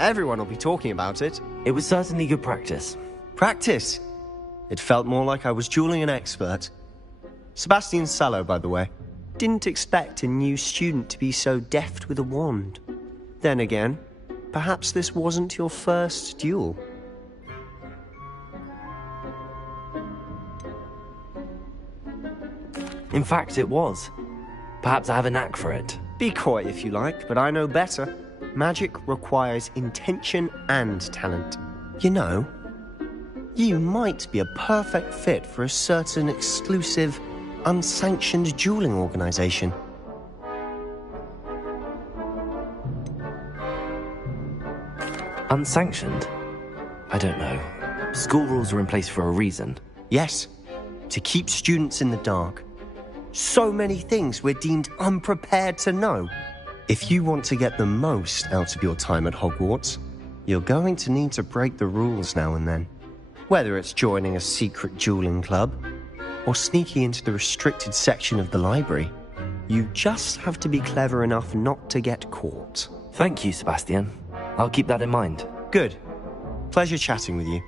Everyone will be talking about it. It was certainly good practice. Practice? It felt more like I was dueling an expert. Sebastian Sallow, by the way. Didn't expect a new student to be so deft with a wand. Then again, perhaps this wasn't your first duel. In fact, it was. Perhaps I have a knack for it. Be coy if you like, but I know better. Magic requires intention and talent. You know, You might be a perfect fit for a certain exclusive, unsanctioned dueling organization. Unsanctioned? I don't know. School rules are in place for a reason. Yes, to keep students in the dark. So many things we're deemed unprepared to know. If you want to get the most out of your time at Hogwarts, you're going to need to break the rules now and then. Whether it's joining a secret dueling club or sneaking into the restricted section of the library, you just have to be clever enough not to get caught. Thank you, Sebastian. I'll keep that in mind. Good. Pleasure chatting with you.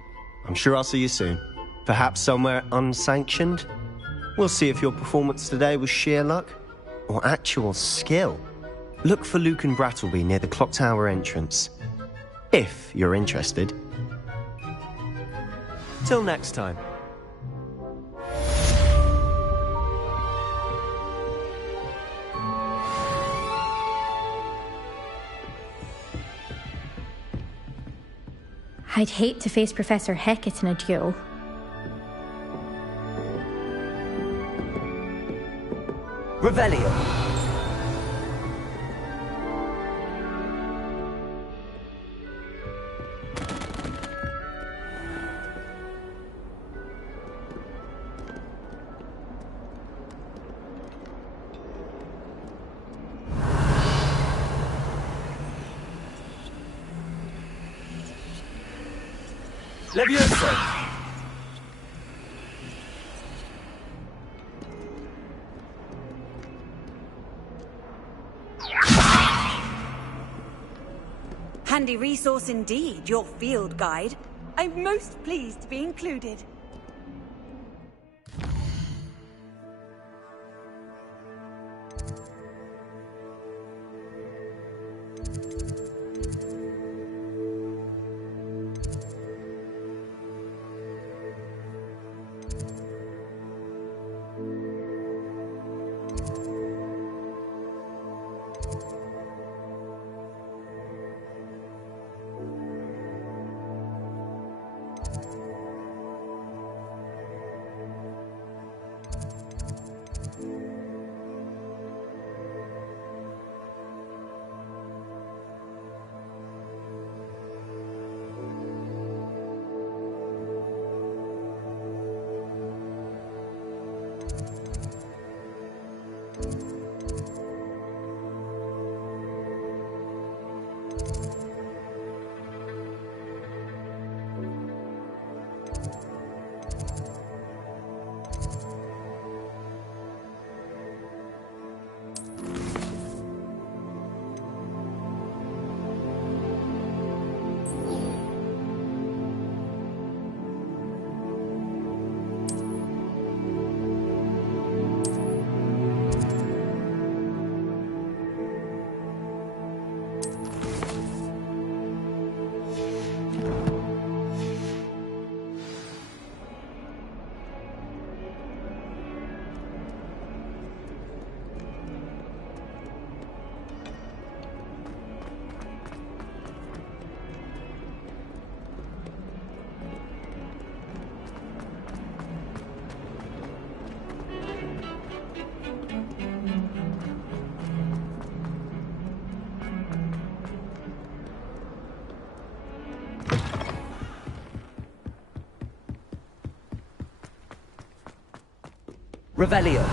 I'm sure I'll see you soon. Perhaps somewhere unsanctioned? We'll see if your performance today was sheer luck or actual skill. Look for Luke and Brattleby near the clock tower entrance. If you're interested. Till next time. I'd hate to face Professor Hecat in a duel. Revelio. Leviosa! Handy resource indeed, your field guide. I'm most pleased to be included. Revelio.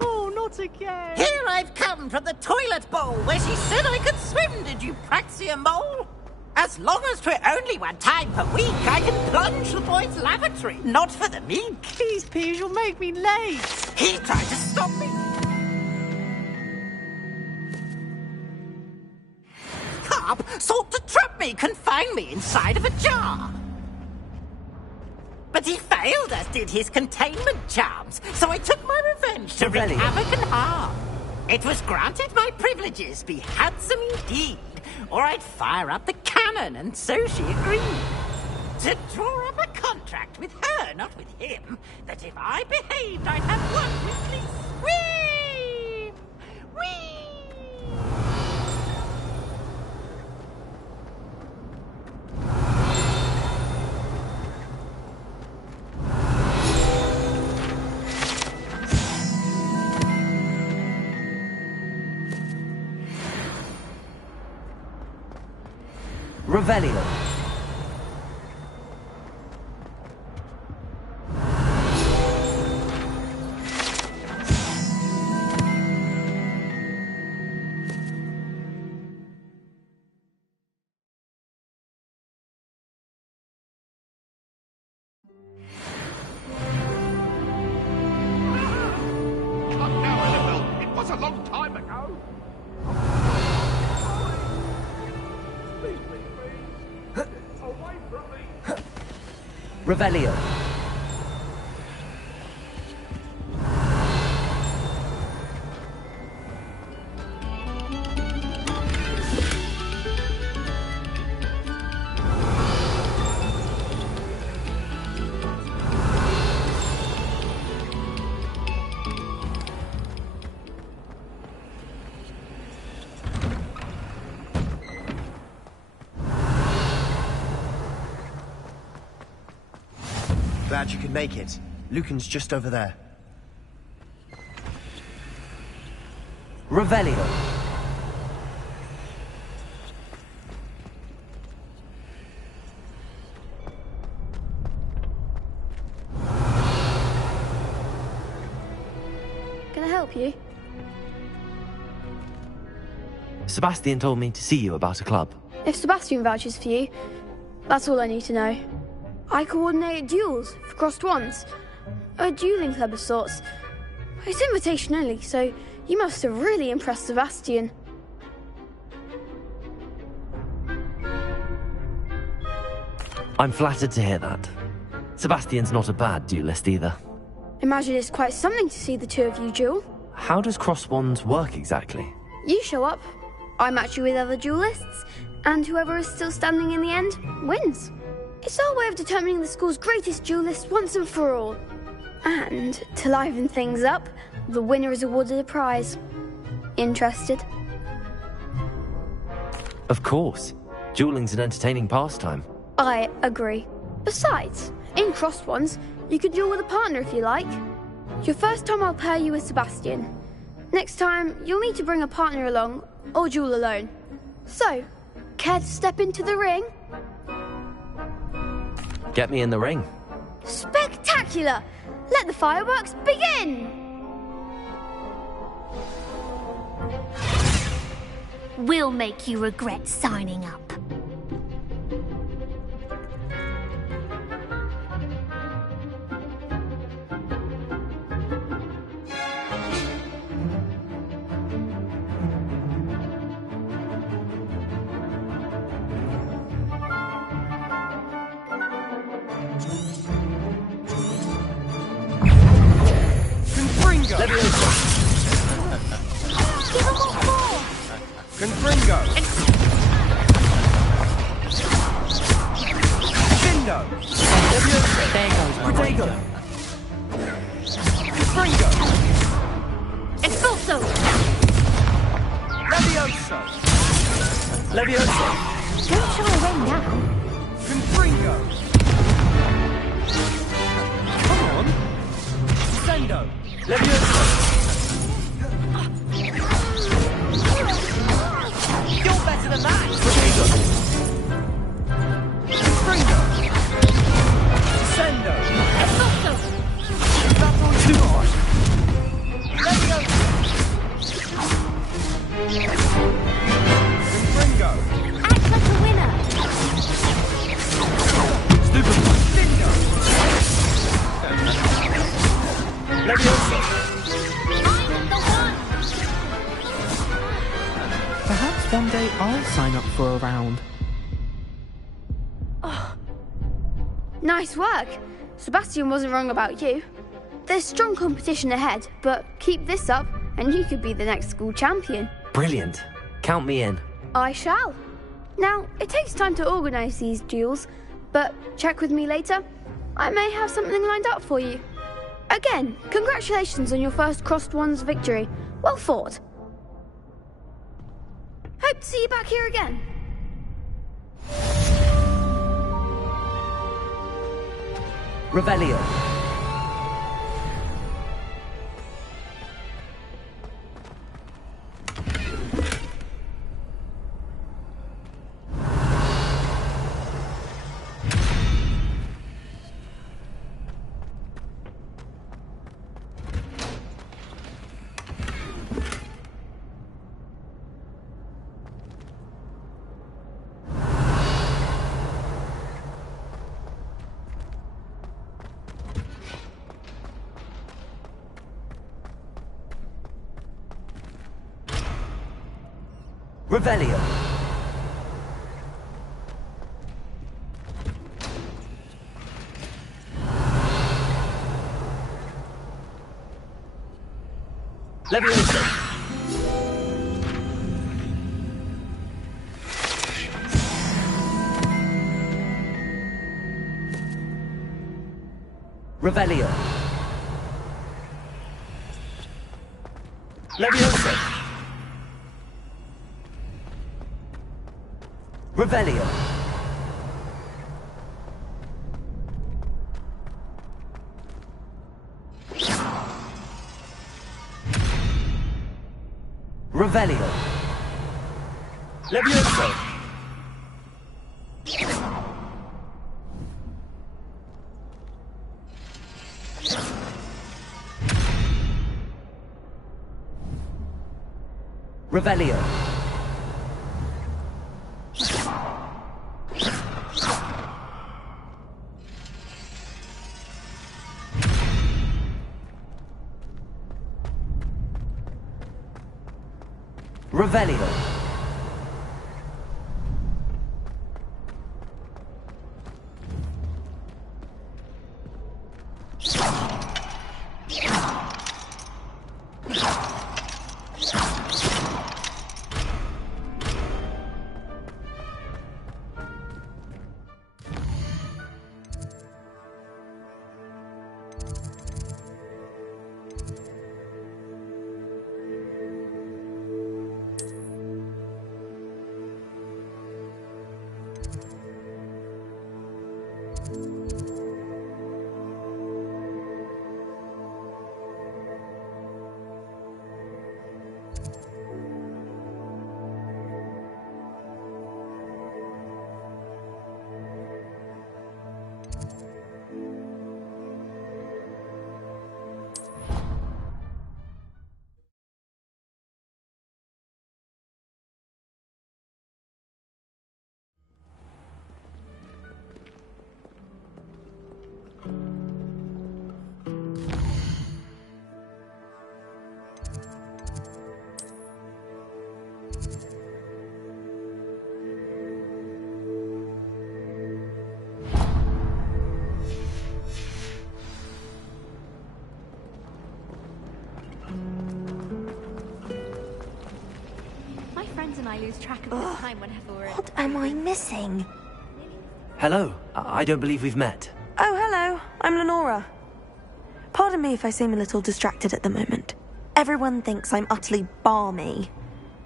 Oh, not again! Here I've come from the toilet bowl where she said I could swim, did you praxia mole? As long as 'twere only one time per week, I can plunge the boy's lavatory, not for the meek. Please, Piers, you'll make me late. He tried to stop me. Carp sought to trap me, confine me inside of a jar. But he failed, as did his containment charms, so I took my revenge to wreak havoc and harm. It was granted my privileges be handsome indeed, or I'd fire up the cannon, and so she agreed. To draw up a contract contract with her, not with him, that if I behaved, I'd have one weekly scream. Whee! Revelio. Come now, Annabelle. It was a long time ago. Revelio. Glad you could make it. Lucan's just over there. Revelio. Can I help you? Sebastian told me to see you about a club. If Sebastian vouches for you, that's all I need to know. I coordinate duels for crossed wands. A dueling club of sorts. It's invitation only, so you must have really impressed Sebastian. I'm flattered to hear that. Sebastian's not a bad duelist either. Imagine it's quite something to see the two of you duel. How does cross wands work exactly? You show up, I match you with other duelists, and whoever is still standing in the end wins. It's our way of determining the school's greatest duelist once and for all. And, to liven things up, the winner is awarded a prize. Interested? Of course. Dueling's an entertaining pastime. I agree. Besides, in crossed ones, you can duel with a partner if you like. Your first time I'll pair you with Sebastian. Next time, you'll need to bring a partner along, or duel alone. So, care to step into the ring? Get me in the ring. Spectacular! Let the fireworks begin! We'll make you regret signing up. Confringo! Shindo! There goes my Protego! Confringo! Expulso! Levioso! Levioso! Don't shy away now. Confringo! Come on! Sendo! Levioso! You're better than that! Springo! Sendo! Expulso! That's all too hard! Levioso! Springo! Act like a winner! Stupid one! Lindo! Levioso! Perhaps one day I'll sign up for a round. Nice work. Sebastian wasn't wrong about you. There's strong competition ahead, but keep this up and you could be the next school champion. Brilliant. Count me in. I shall. Now, it takes time to organise these duels, but check with me later. I may have something lined up for you. Again, congratulations on your first Crossed Ones victory. Well fought. Hope to see you back here again. Revelio. Revelio. Leviosa. Revelio. Leviosa. Revelio. Revelio. Levioso. Revelio. Revelio. And I lose track of the time whenever we're... What am I missing? Hello. I don't believe we've met. Oh, hello. I'm Lenora. Pardon me if I seem a little distracted at the moment. Everyone thinks I'm utterly balmy.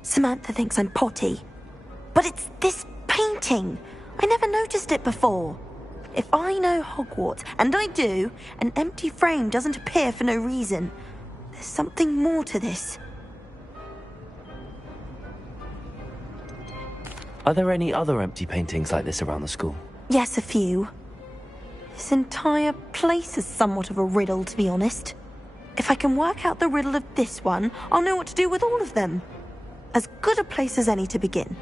Samantha thinks I'm potty. But it's this painting. I never noticed it before. If I know Hogwart, and I do, an empty frame doesn't appear for no reason. There's something more to this. Are there any other empty paintings like this around the school? Yes, a few. This entire place is somewhat of a riddle, to be honest. If I can work out the riddle of this one, I'll know what to do with all of them. As good a place as any to begin.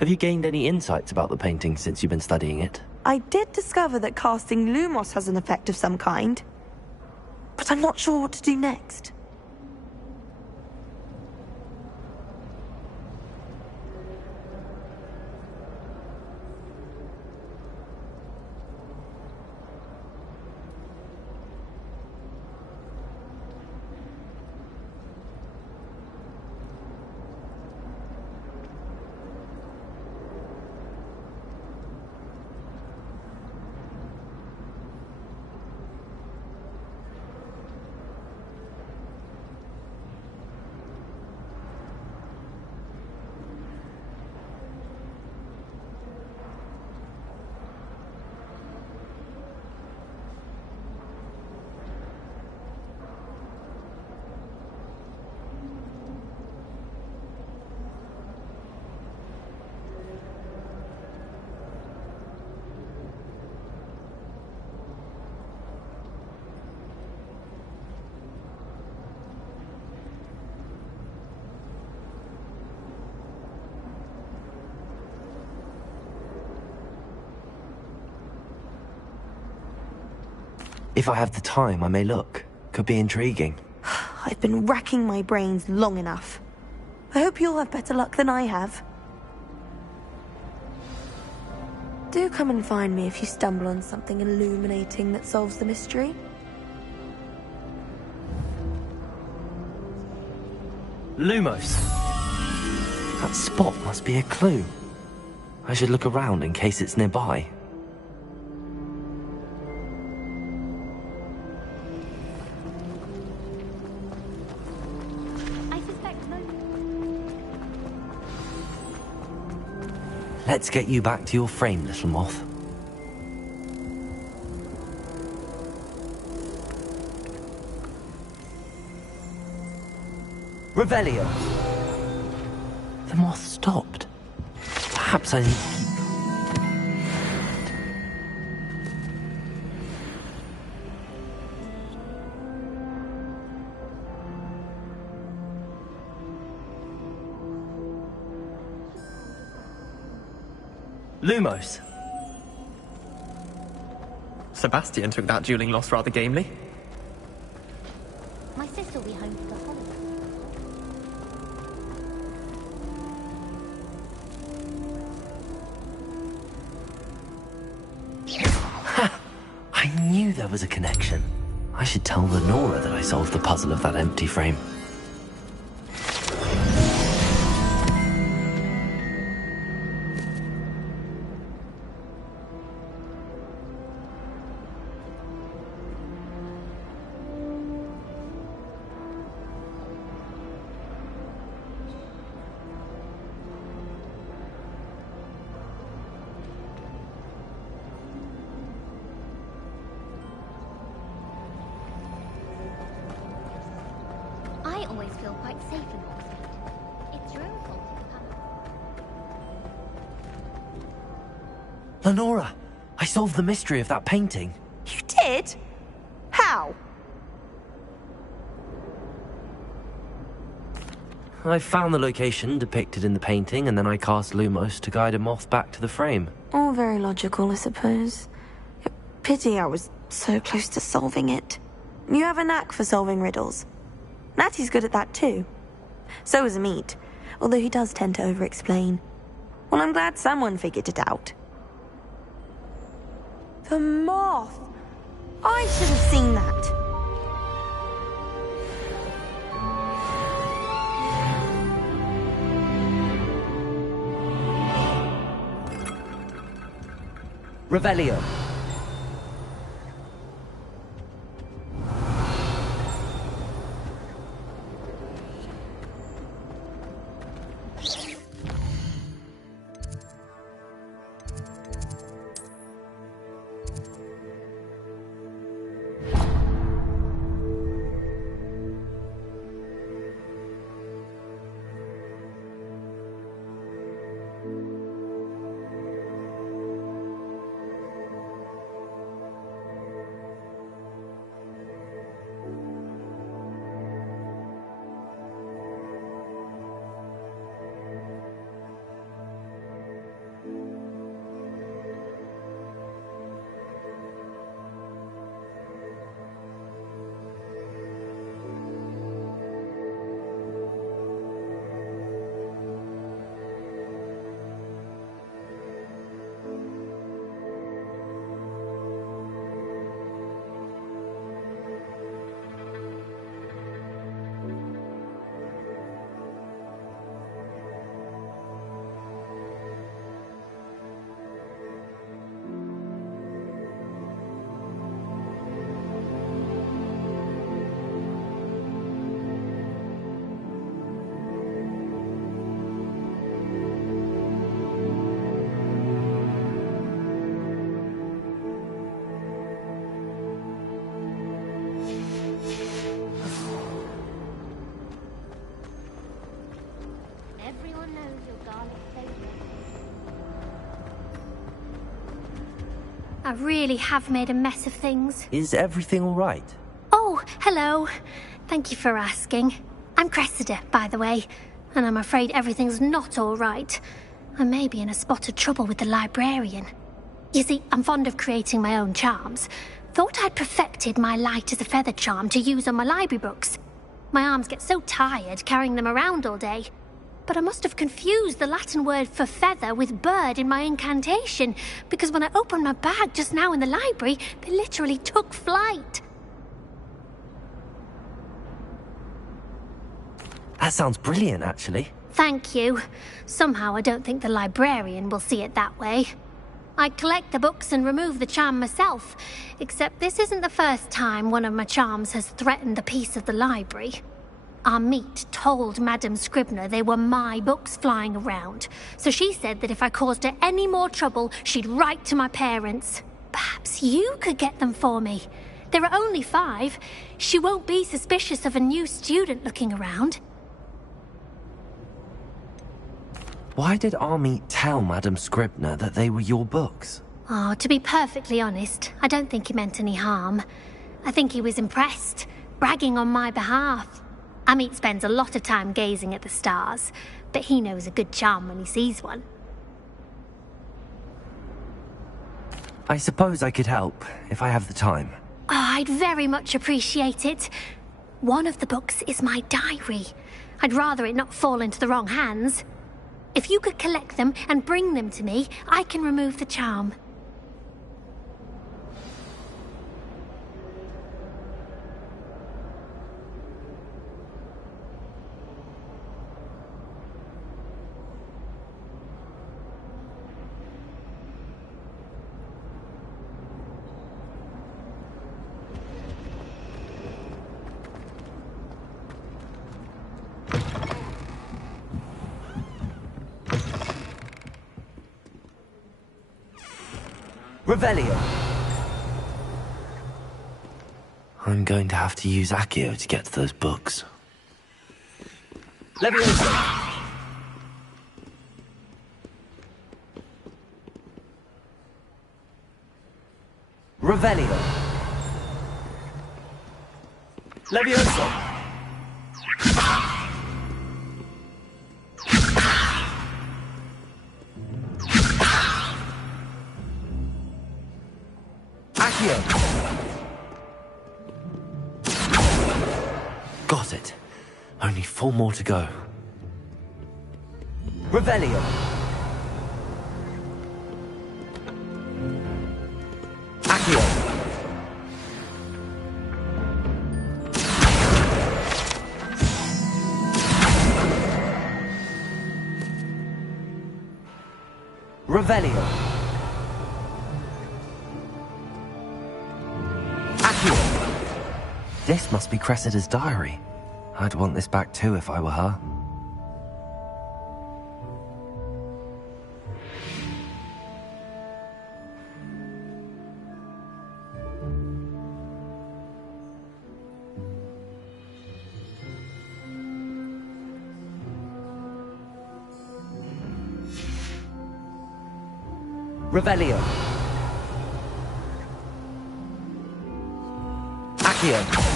Have you gained any insights about the painting since you've been studying it? I did discover that casting Lumos has an effect of some kind, but I'm not sure what to do next. If I have the time, I may look. Could be intriguing. I've been racking my brains long enough. I hope you'll have better luck than I have. Do come and find me if you stumble on something illuminating that solves the mystery. Lumos! That spot must be a clue. I should look around in case it's nearby. Let's get you back to your frame, little moth. Revelio! The moth stopped. Perhaps I need... Lumos. Sebastian took that dueling loss rather gamely. My sister will be home for the holiday. Ha! I knew there was a connection. I should tell Lenora that I solved the puzzle of that empty frame. I always feel quite safe in Hogwarts. It's your own fault if you come. Lenora! I solved the mystery of that painting. You did? How? I found the location depicted in the painting, and then I cast Lumos to guide a moth back to the frame. All very logical, I suppose. Pity I was so close to solving it. You have a knack for solving riddles. Natty's good at that too. So is Amit, although he does tend to over-explain. Well, I'm glad someone figured it out. The moth! I should have seen that. Revelio. I really have made a mess of things. Is everything all right? Oh, hello. Thank you for asking. I'm Cressida, by the way, and I'm afraid everything's not all right. I may be in a spot of trouble with the librarian. You see, I'm fond of creating my own charms. Thought I'd perfected my light as a feather charm to use on my library books. My arms get so tired carrying them around all day. But I must have confused the Latin word for feather with bird in my incantation, because when I opened my bag just now in the library, they literally took flight. That sounds brilliant, actually. Thank you. Somehow I don't think the librarian will see it that way. I'd collect the books and remove the charm myself, except this isn't the first time one of my charms has threatened the peace of the library. Our meet told Madame Scribner they were my books flying around, so she said that if I caused her any more trouble, she'd write to my parents. Perhaps you could get them for me. There are only 5. She won't be suspicious of a new student looking around. Why did Army tell Madame Scribner that they were your books? Oh, to be perfectly honest, I don't think he meant any harm. I think he was impressed, bragging on my behalf. Amit spends a lot of time gazing at the stars, but he knows a good charm when he sees one. I suppose I could help, if I have the time. Oh, I'd very much appreciate it. One of the books is my diary. I'd rather it not fall into the wrong hands. If you could collect them and bring them to me, I can remove the charm. Revelio! I'm going to have to use Accio to get to those books. Leviosa! Revelio! Leviosa! Got it. Only 4 more to go. Revelio. Accio. Revelio. This must be Cressida's diary. I'd want this back too if I were her. Revelio. Accio.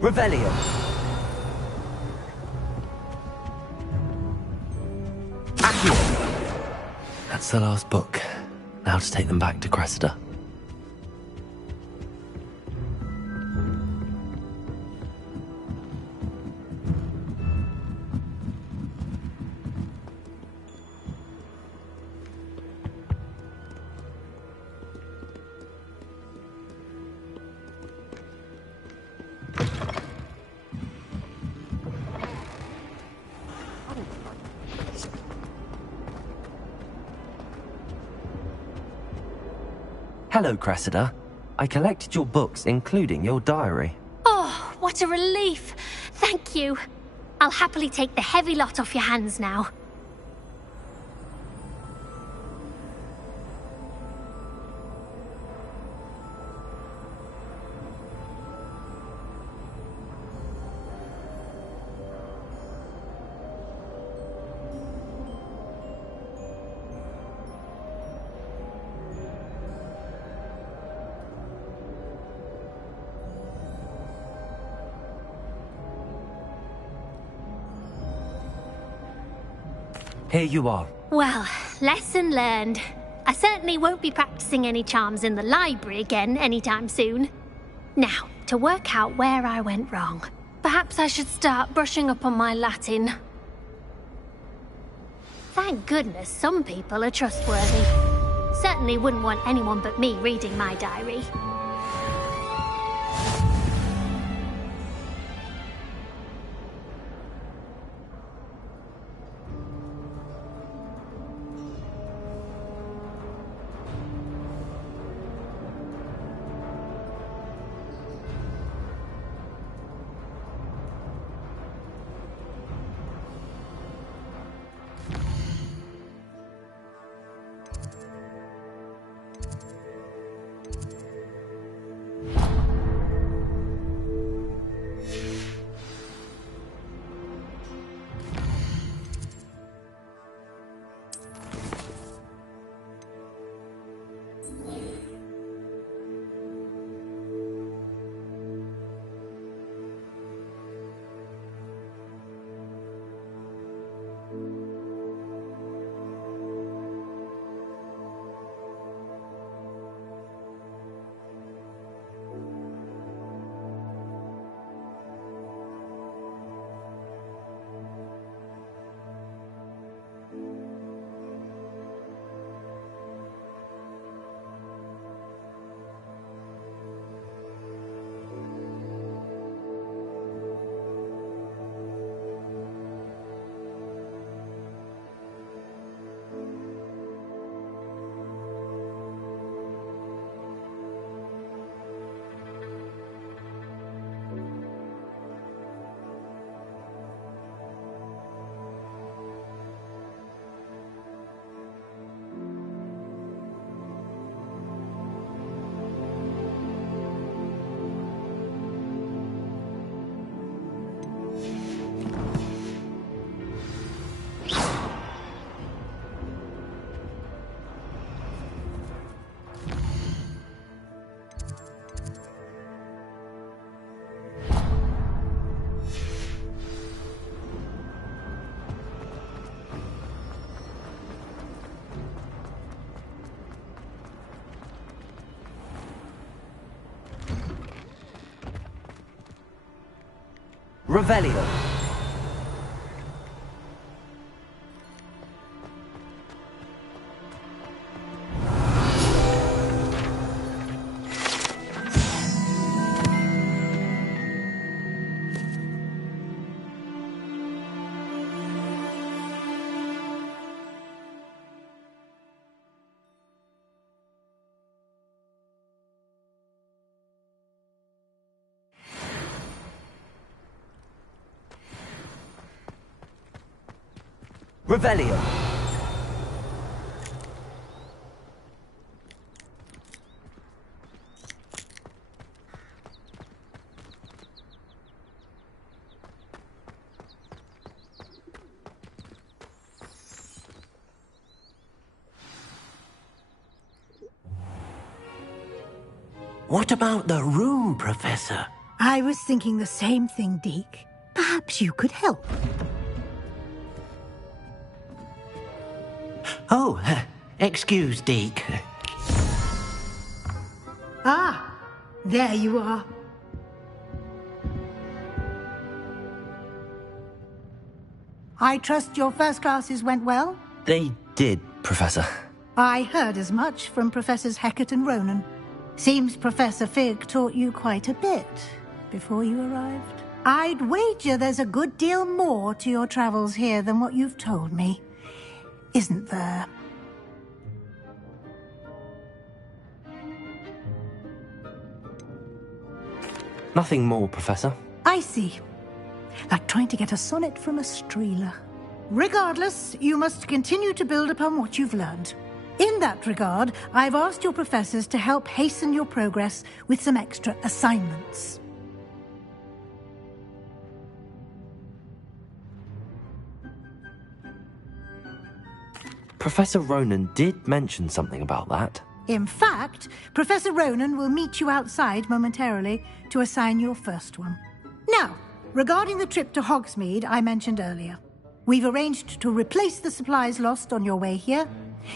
Revelio. Accio. That's the last book. Now to take them back to Cressida. Hello, Cressida. I collected your books, including your diary. Oh, what a relief. Thank you. I'll happily take the heavy lot off your hands now. here you are. Well, lesson learned. I certainly won't be practicing any charms in the library again anytime soon. Now, to work out where I went wrong. Perhaps I should start brushing up on my Latin. Thank goodness some people are trustworthy. Certainly wouldn't want anyone but me reading my diary. Revelio. Revelio. What about the room, Professor? I was thinking the same thing, Deke. Perhaps you could help. Oh, excuse, Deke. Ah, there you are. I trust your first classes went well? They did, Professor. I heard as much from Professors Hecat and Ronan. Seems Professor Fig taught you quite a bit before you arrived. I'd wager there's a good deal more to your travels here than what you've told me. Isn't there? Nothing more, Professor. I see. Like trying to get a sonnet from a streeler. Regardless, you must continue to build upon what you've learned. In that regard, I've asked your professors to help hasten your progress with some extra assignments. Professor Ronan did mention something about that. In fact, Professor Ronan will meet you outside momentarily to assign your first one. Now, regarding the trip to Hogsmeade I mentioned earlier. We've arranged to replace the supplies lost on your way here,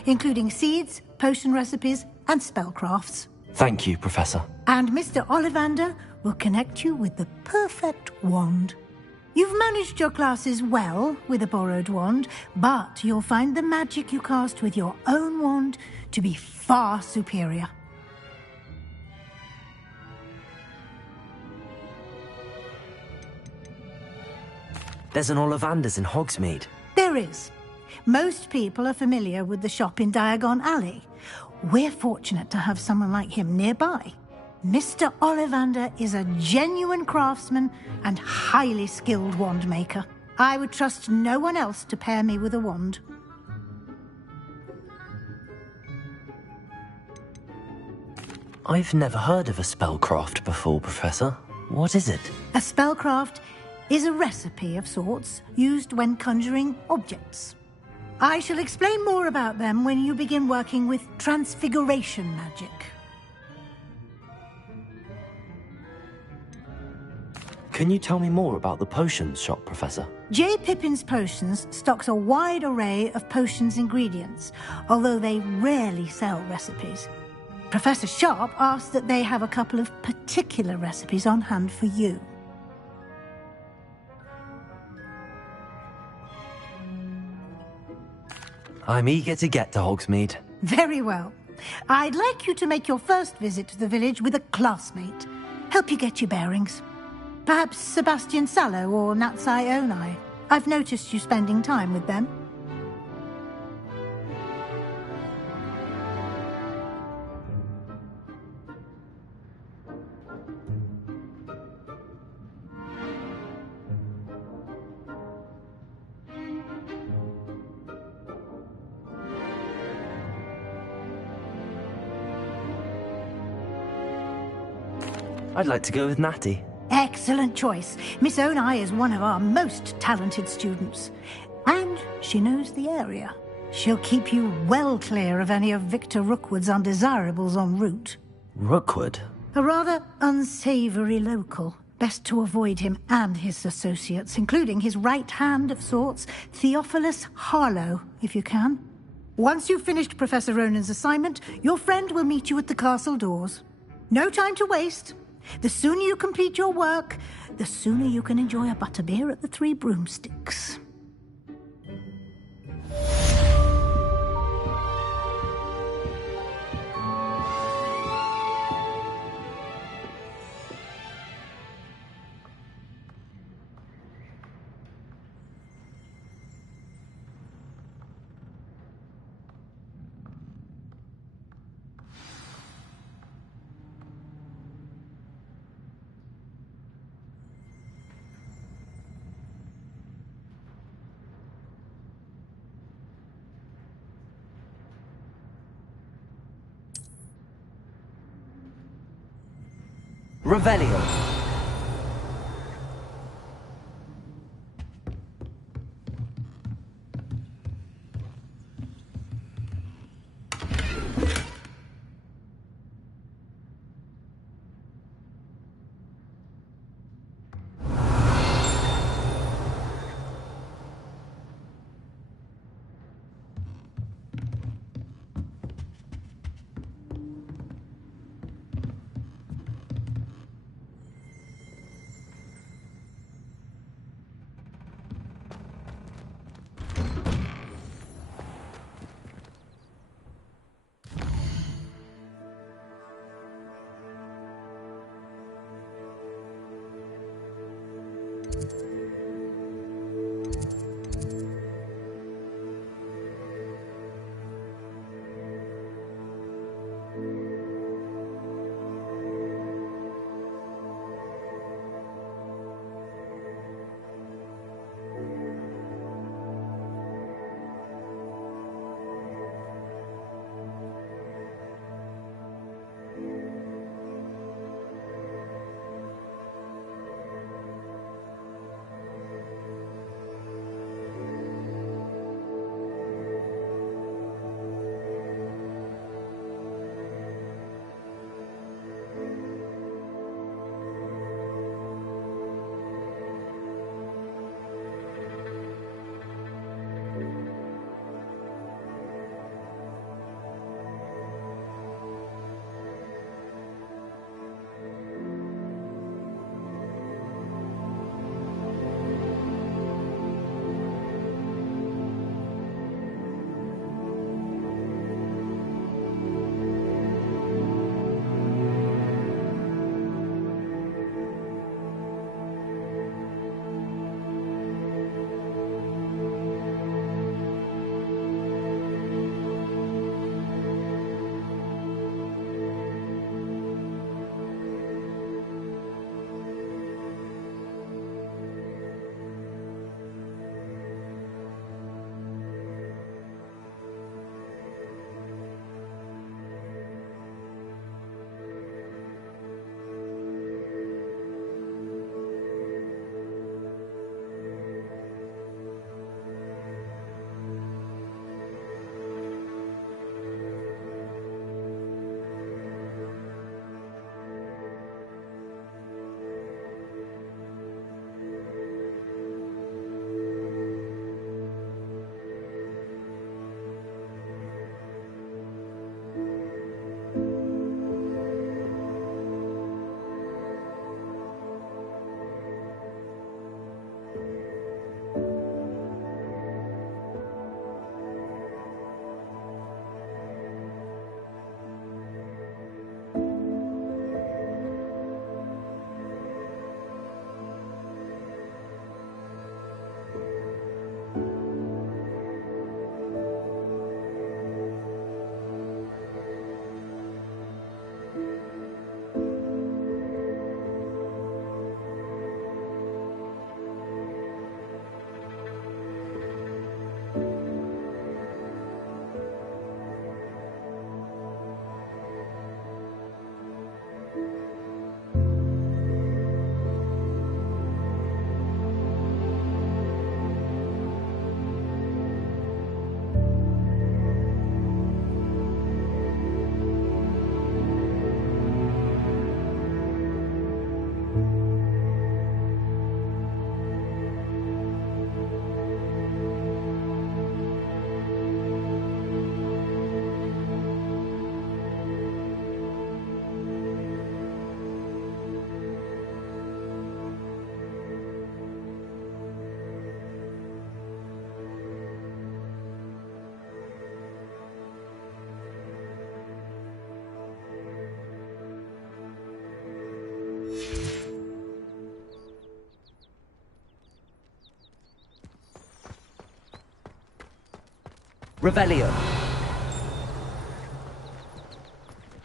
including seeds, potion recipes, and spellcrafts. Thank you, Professor. And Mr. Ollivander will connect you with the perfect wand. You've managed your classes well with a borrowed wand, but you'll find the magic you cast with your own wand to be far superior. There's an Ollivander's in Hogsmeade. There is. Most people are familiar with the shop in Diagon Alley. We're fortunate to have someone like him nearby. Mr. Ollivander is a genuine craftsman and highly skilled wand maker. I would trust no one else to pair me with a wand. I've never heard of a spellcraft before, Professor. What is it? A spellcraft is a recipe of sorts used when conjuring objects. I shall explain more about them when you begin working with transfiguration magic. Can you tell me more about the potions shop, Professor? J. Pippin's Potions stocks a wide array of potions ingredients, although they rarely sell recipes. Professor Sharp asked that they have a couple of particular recipes on hand for you. I'm eager to get to Hogsmeade. Very well. I'd like you to make your first visit to the village with a classmate. Help you get your bearings. Perhaps Sebastian Sallow or Natsai Onai. I've noticed you spending time with them. I'd like to go with Natty. Excellent choice. Miss Onai is one of our most talented students. And she knows the area. She'll keep you well clear of any of Victor Rookwood's undesirables en route. Rookwood? A rather unsavory local. Best to avoid him and his associates, including his right hand of sorts, Theophilus Harlow, if you can. Once you've finished Professor Ronan's assignment, your friend will meet you at the castle doors. No time to waste. The sooner you complete your work, the sooner you can enjoy a butterbeer at the Three Broomsticks. Revelio. Revelio.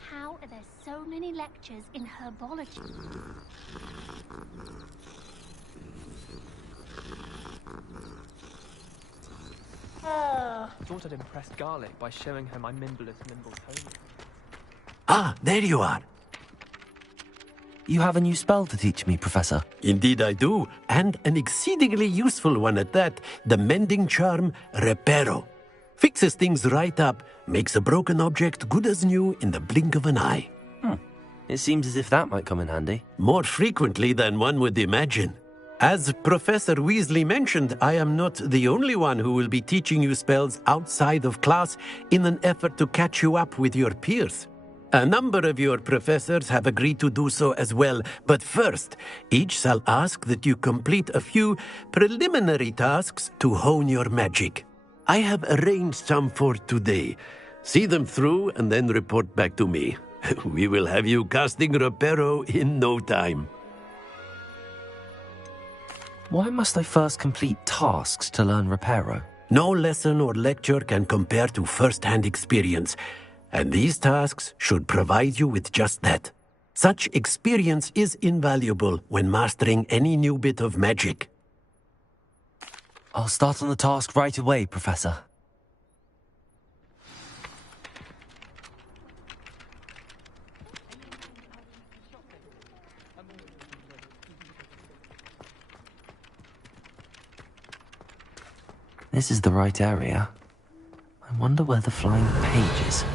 How are there so many lectures in herbology? Thought I'd impress Garlic by showing her my Mimbleless Nimble pony. Ah, there you are. You have a new spell to teach me, Professor. Indeed I do, and an exceedingly useful one at that. The mending charm, Reparo. Fixes things right up, makes a broken object good as new in the blink of an eye. It seems as if that might come in handy. More frequently than one would imagine. As Professor Weasley mentioned, I am not the only one who will be teaching you spells outside of class in an effort to catch you up with your peers. A number of your professors have agreed to do so as well, but first, each shall ask that you complete a few preliminary tasks to hone your magic. I have arranged some for today. See them through and then report back to me. We will have you casting Reparo in no time. Why must I first complete tasks to learn Reparo? No lesson or lecture can compare to first-hand experience, and these tasks should provide you with just that. Such experience is invaluable when mastering any new bit of magic. I'll start on the task right away, Professor. This is the right area. I wonder where the flying page is.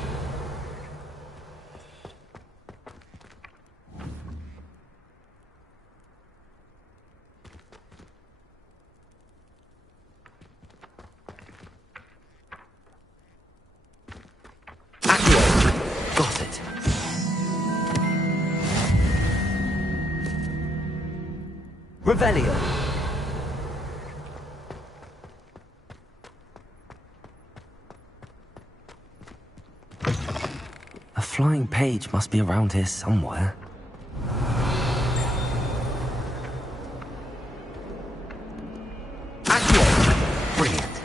Got it. Revelio. A flying page must be around here somewhere. Brilliant.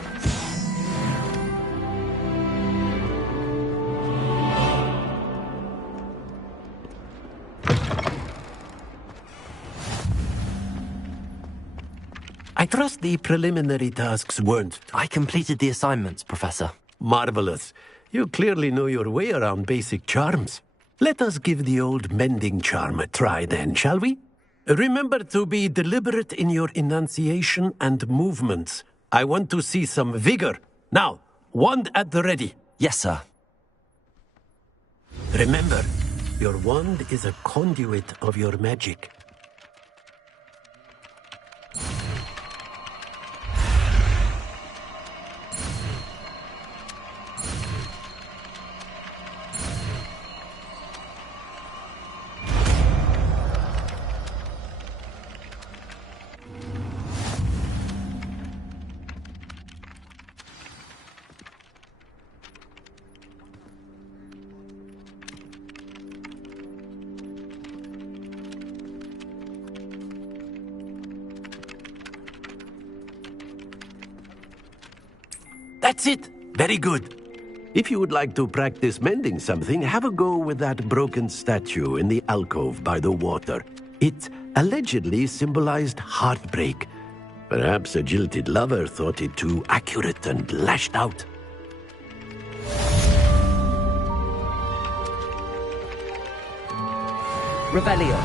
I trust the preliminary tasks weren't... I completed the assignments, Professor. Marvelous. You clearly know your way around basic charms. Let us give the old mending charm a try then, shall we? Remember to be deliberate in your enunciation and movements. I want to see some vigor. Now, wand at the ready. Yes, sir. Remember, your wand is a conduit of your magic. That's it. Very good. If you would like to practice mending something, have a go with that broken statue in the alcove by the water. It allegedly symbolized heartbreak. Perhaps a jilted lover thought it too accurate and lashed out. Revelio.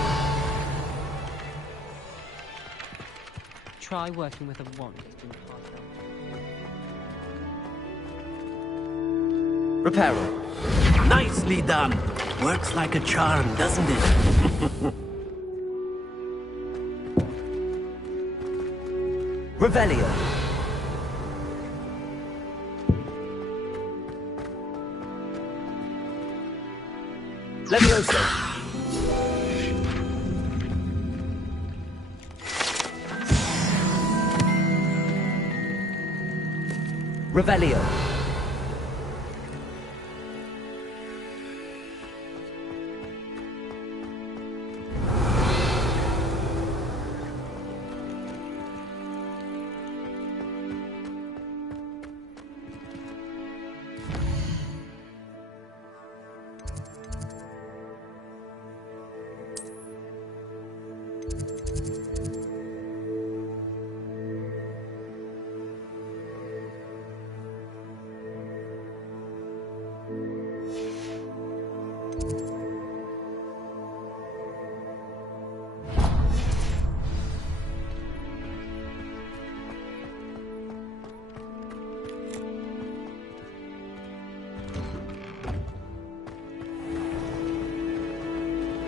Try working with a wand. Reparo. Nicely done. Works like a charm, doesn't it? Revelio. Levioso. Revelio.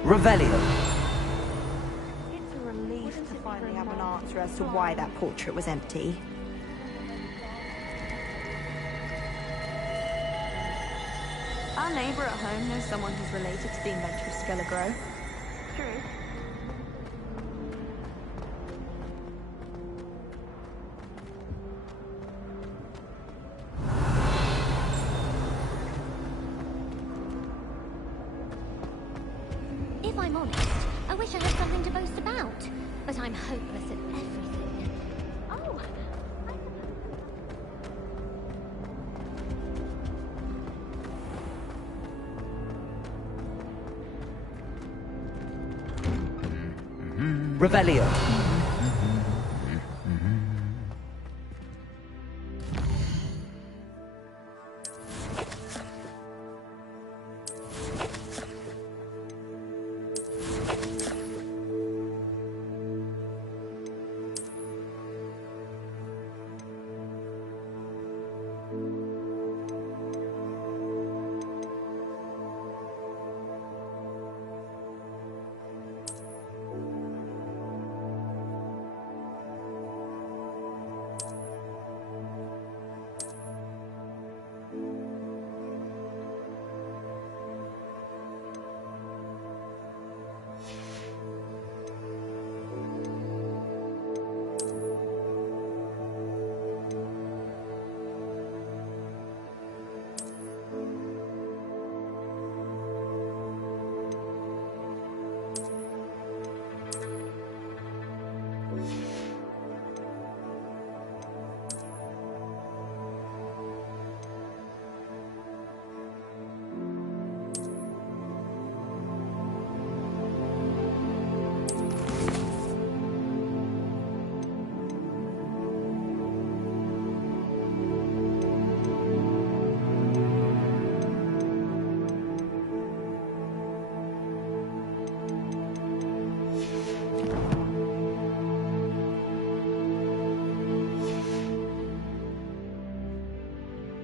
Revelio. It's a relief to finally have an answer as to why that portrait was empty. Our neighbour at home knows someone who's related to the inventor of Skelegro. True. If I'm honest, I wish I had something to boast about. But I'm hopeless at everything. Oh, Revelio.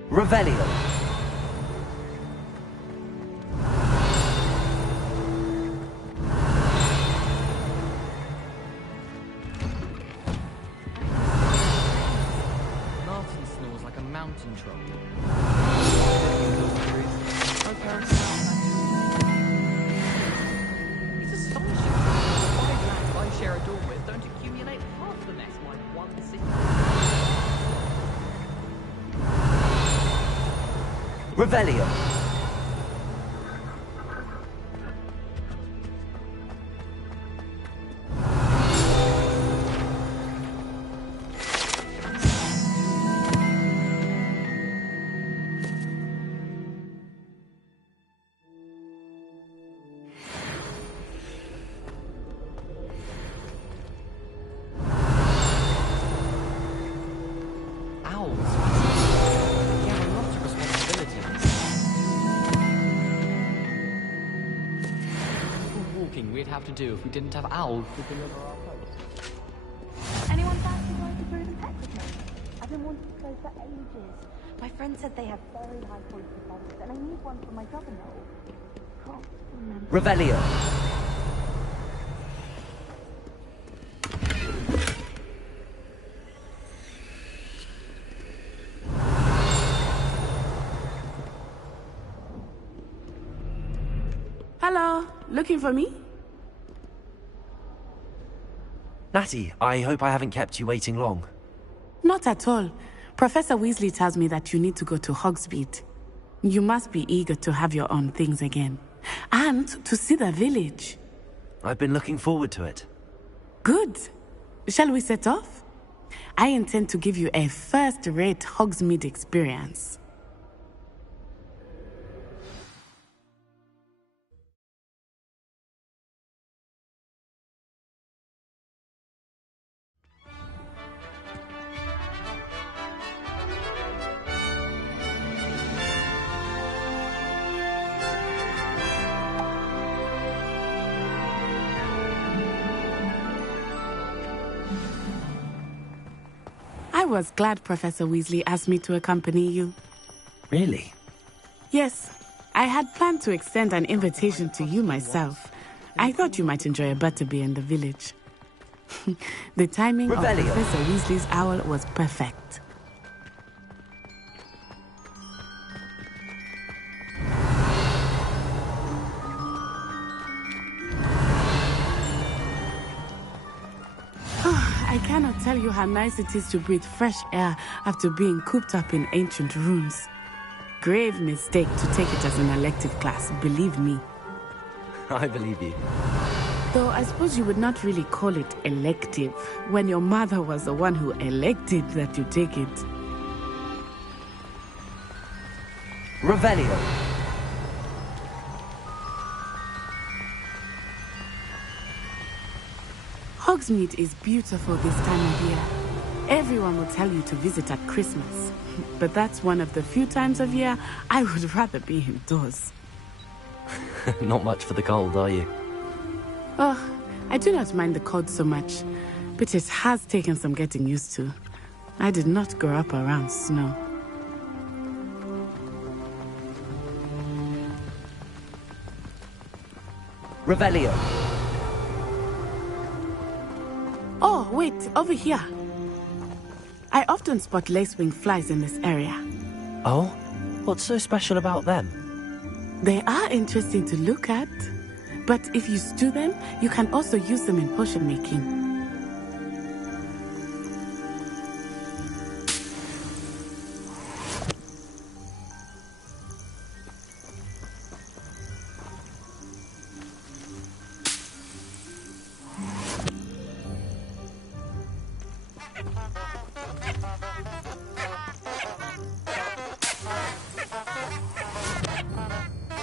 Revelio. Martin snores like a mountain troll. It's astonishing. 5 lads I share a dorm with don't accumulate half the mess my one city. Revelio. Owls. You have a lot of responsibilities. The walking we'd have to do if we didn't have owls to deliver our post. Anyone fancy going to Brood and Pet with me? I've been wanting to go for ages. My friend said they have very high quality products, and I need one for my governor. Can't remember. Revelio. Hello, looking for me? Natty, I hope I haven't kept you waiting long. Not at all. Professor Weasley tells me that you need to go to Hogsmeade. You must be eager to have your own things again. And to see the village. I've been looking forward to it. Good. Shall we set off? I intend to give you a first-rate Hogsmeade experience. was glad Professor Weasley asked me to accompany you. Really? Yes, I had planned to extend an invitation to you myself. I thought you might enjoy a butterbeer in the village. The timing of Professor Weasley's owl was perfect. I cannot tell you how nice it is to breathe fresh air after being cooped up in ancient rooms. Grave mistake to take it as an elective class, believe me. I believe you. Though I suppose you would not really call it elective when your mother was the one who elected that you take it. Revelio. Hogsmeade is beautiful this time of year. Everyone will tell you to visit at Christmas. But that's one of the few times of year I would rather be indoors. Not much for the cold, are you? Oh, I do not mind the cold so much, but it has taken some getting used to. I did not grow up around snow. Revelio. Oh, wait, over here. I often spot lacewing flies in this area. Oh? What's so special about them? They are interesting to look at, but if you stew them, you can also use them in potion making.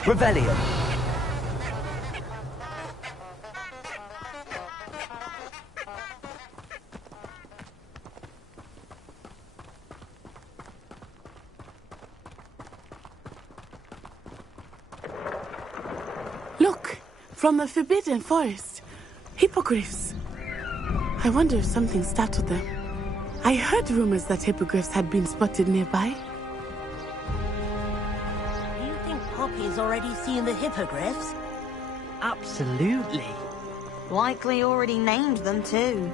Revelio. Look, from the Forbidden Forest. Hippogriffs. I wonder if something startled them. I heard rumors that hippogriffs had been spotted nearby. Do you think Poppy's already seen the hippogriffs? Absolutely. Likely already named them too.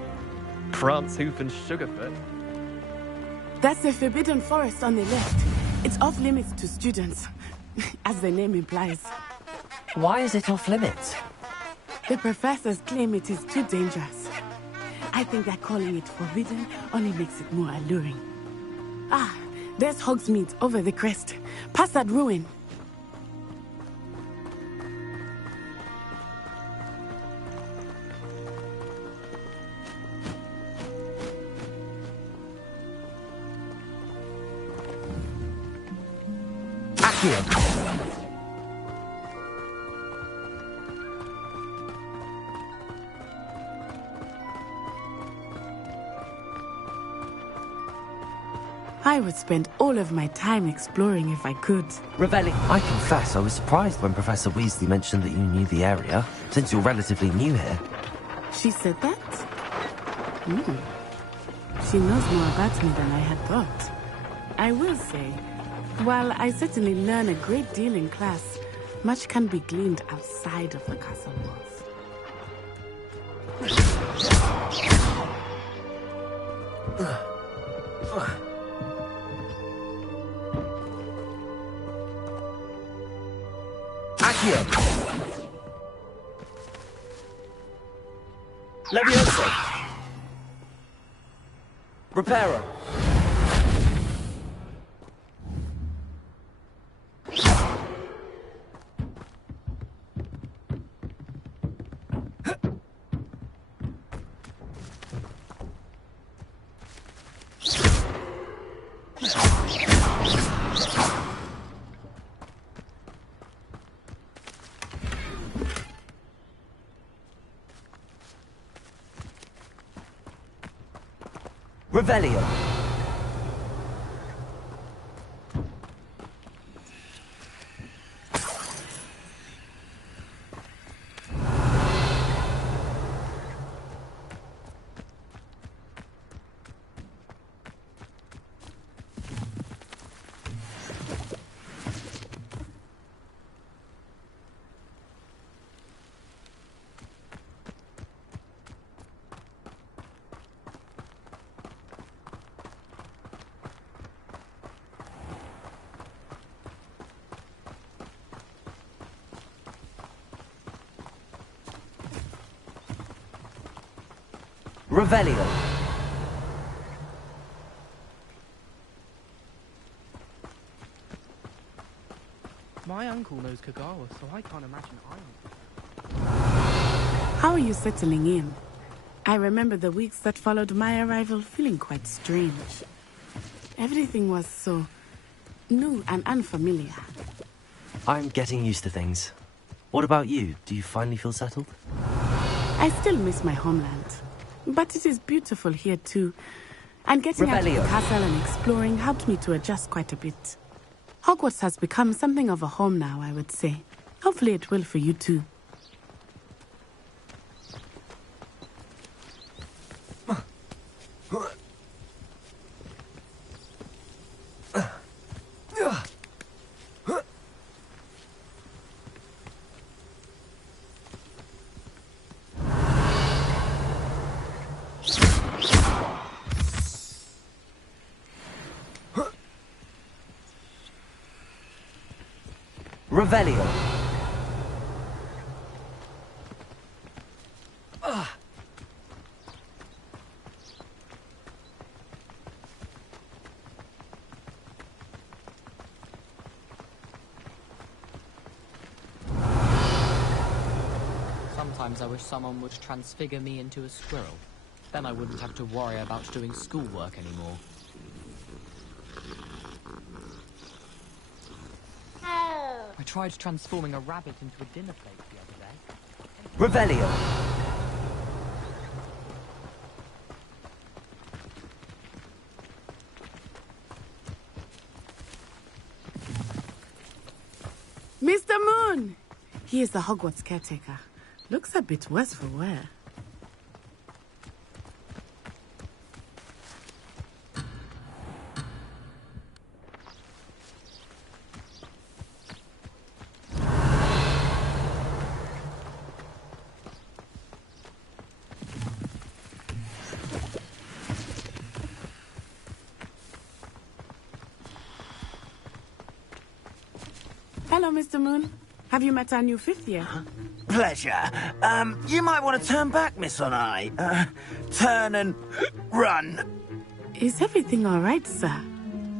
Prancehoof and Sugarfoot. That's the Forbidden Forest on the left. It's off limits to students, as the name implies. Why is it off limits? The professors claim it is too dangerous. I think that calling it forbidden only makes it more alluring. Ah, there's Hogsmeade over the crest. Past that ruin. Accio. I would spend all of my time exploring if I could. Revelli, I confess I was surprised when Professor Weasley mentioned that you knew the area, since you're relatively new here. She said that? She knows more about me than I had thought. I will say, while I certainly learn a great deal in class, much can be gleaned outside of the castle walls. Accio. Leviosa. Reparo. Revelio. Revelio. My uncle knows Kagawa, so I can't imagine I am. How are you settling in? I remember the weeks that followed my arrival feeling quite strange. Everything was so new and unfamiliar. I'm getting used to things. What about you? Do you finally feel settled? I still miss my homeland, but it is beautiful here too. And getting out of the castle and exploring helped me to adjust quite a bit. Hogwarts has become something of a home now, I would say. Hopefully it will for you too. Revelio. Sometimes I wish someone would transfigure me into a squirrel. Then I wouldn't have to worry about doing schoolwork anymore. I tried transforming a rabbit into a dinner plate the other day. Revelio. Mr. Moon! He is the Hogwarts caretaker. Looks a bit worse for wear. Hello, Mr. Moon. Have you met our new fifth year? Pleasure. You might want to turn back, Miss Onai. Turn and run. Is everything all right, sir?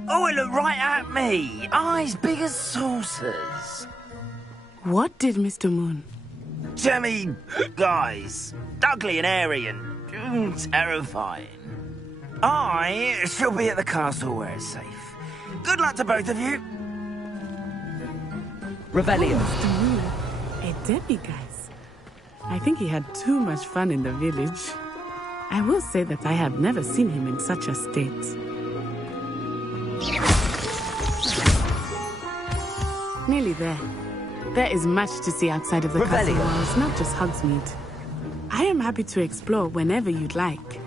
Oh, it looked right at me. Eyes big as saucers. What did Mr. Moon? Jemmy, guys. Ugly and airy and terrifying. I shall be at the castle where it's safe. Good luck to both of you. Revelio. Oh, Mr. Moon. A demiguise. I think he had too much fun in the village. I will say that I have never seen him in such a state. Nearly there. There is much to see outside of the castle walls, not just Hogsmeade. I am happy to explore whenever you'd like.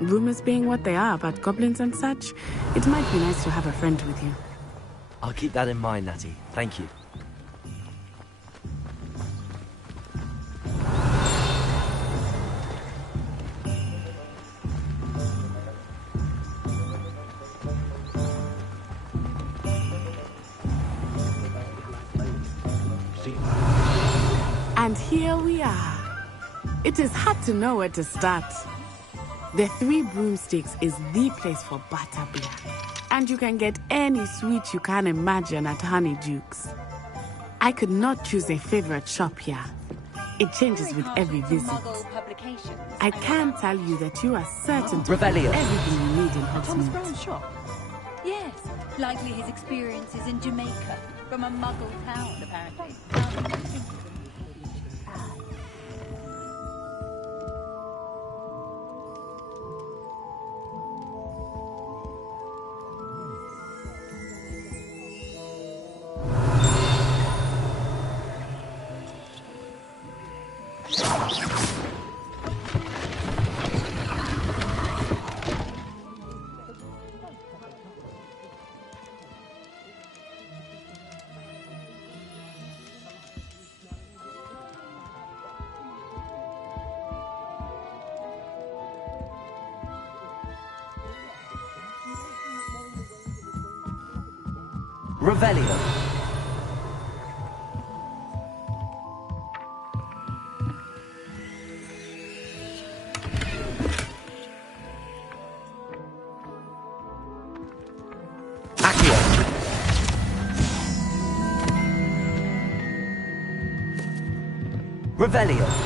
Rumors being what they are about goblins and such, it might be nice to have a friend with you. I'll keep that in mind, Natty. Thank you. And here we are. It is hard to know where to start. The Three Broomsticks is the place for butterbeer. And you can get any sweet you can imagine at Honeyduke's. I could not choose a favorite shop here. It changes with every visit. I can tell you that you are certain to find everything you need in Thomas Hogsmeade. Brown's shop? Yes, likely his experiences in Jamaica, from a muggle town, apparently. Revelio. Revelio.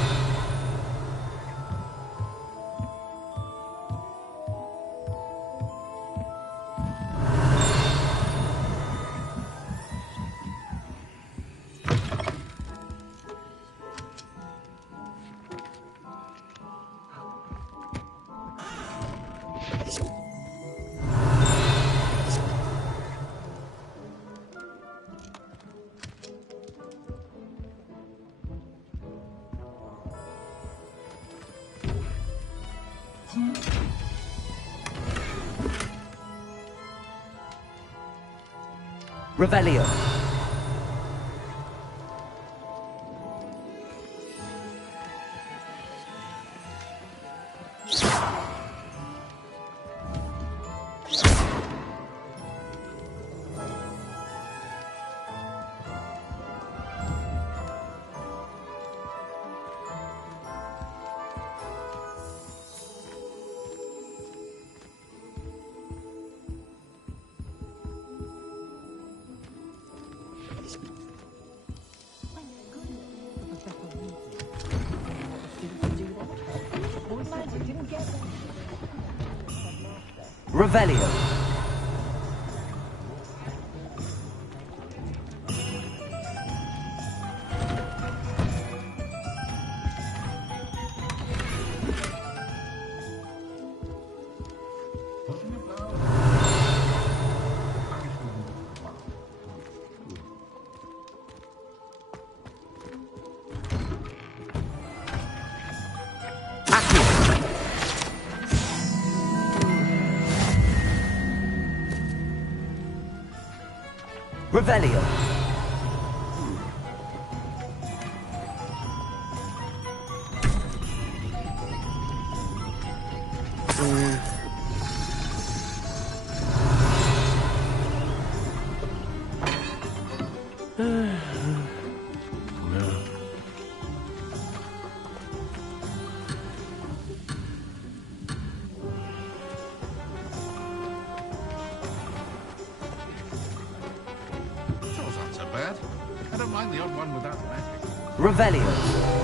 Revelio. Revelio. Revelio. I don't mind the odd one without magic. Revelio.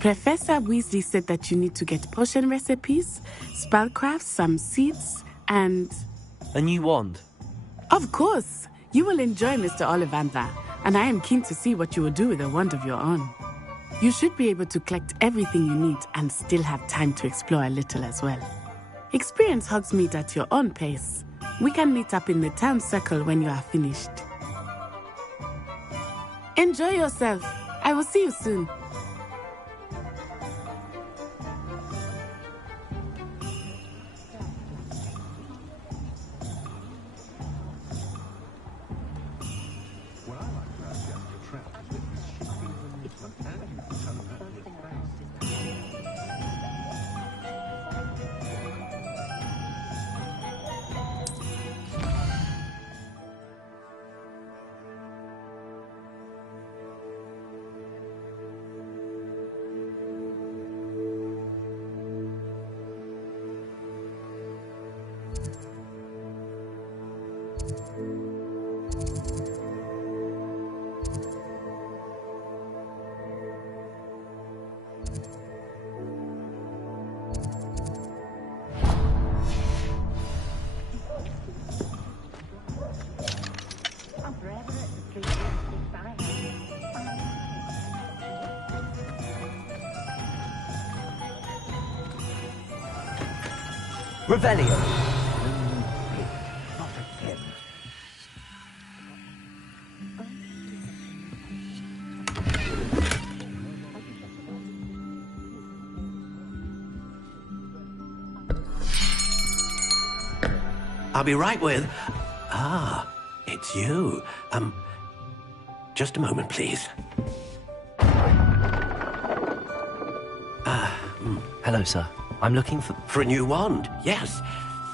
Professor Weasley said that you need to get potion recipes, spellcraft, some seeds, and... A new wand? Of course! You will enjoy Mr. Ollivander, and I am keen to see what you will do with a wand of your own. You should be able to collect everything you need and still have time to explore a little as well. Experience Hogsmeade at your own pace. We can meet up in the town circle when you are finished. Enjoy yourself. I will see you soon. Revelio. I'll be right with... Ah, it's you. Just a moment, please. Hello, sir. I'm looking for... For a new wand, yes.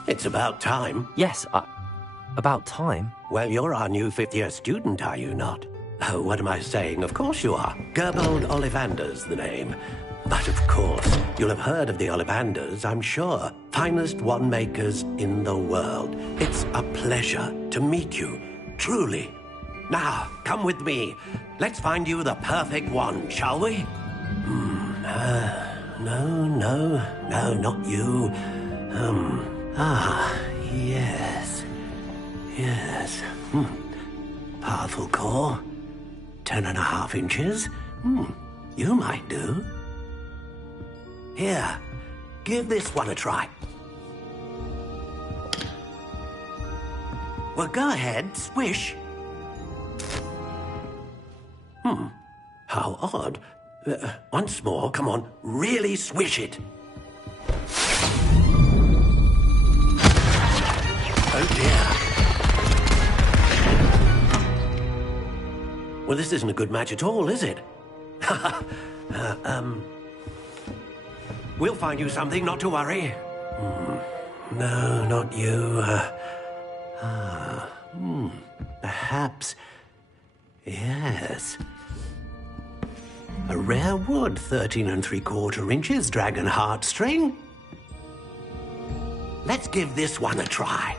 It's about time. Yes, about time? Well, you're our new fifth-year student, are you not? Oh, what am I saying? Of course you are. Gerbold Ollivander's the name. But of course, you'll have heard of the Ollivanders, I'm sure. Finest wand makers in the world. It's a pleasure to meet you, truly. Now, come with me. Let's find you the perfect wand, shall we? No, not you. Yes. Yes. Powerful core. 10.5 inches. You might do. Here, give this one a try. Well, go ahead, swish. How odd. Once more, come on, really swish it. Oh dear. Well, this isn't a good match at all, is it? We'll find you something, not to worry. No, not you. Perhaps. Yes. A rare wood, 13 3/4 inches, dragon heartstring. Let's give this one a try.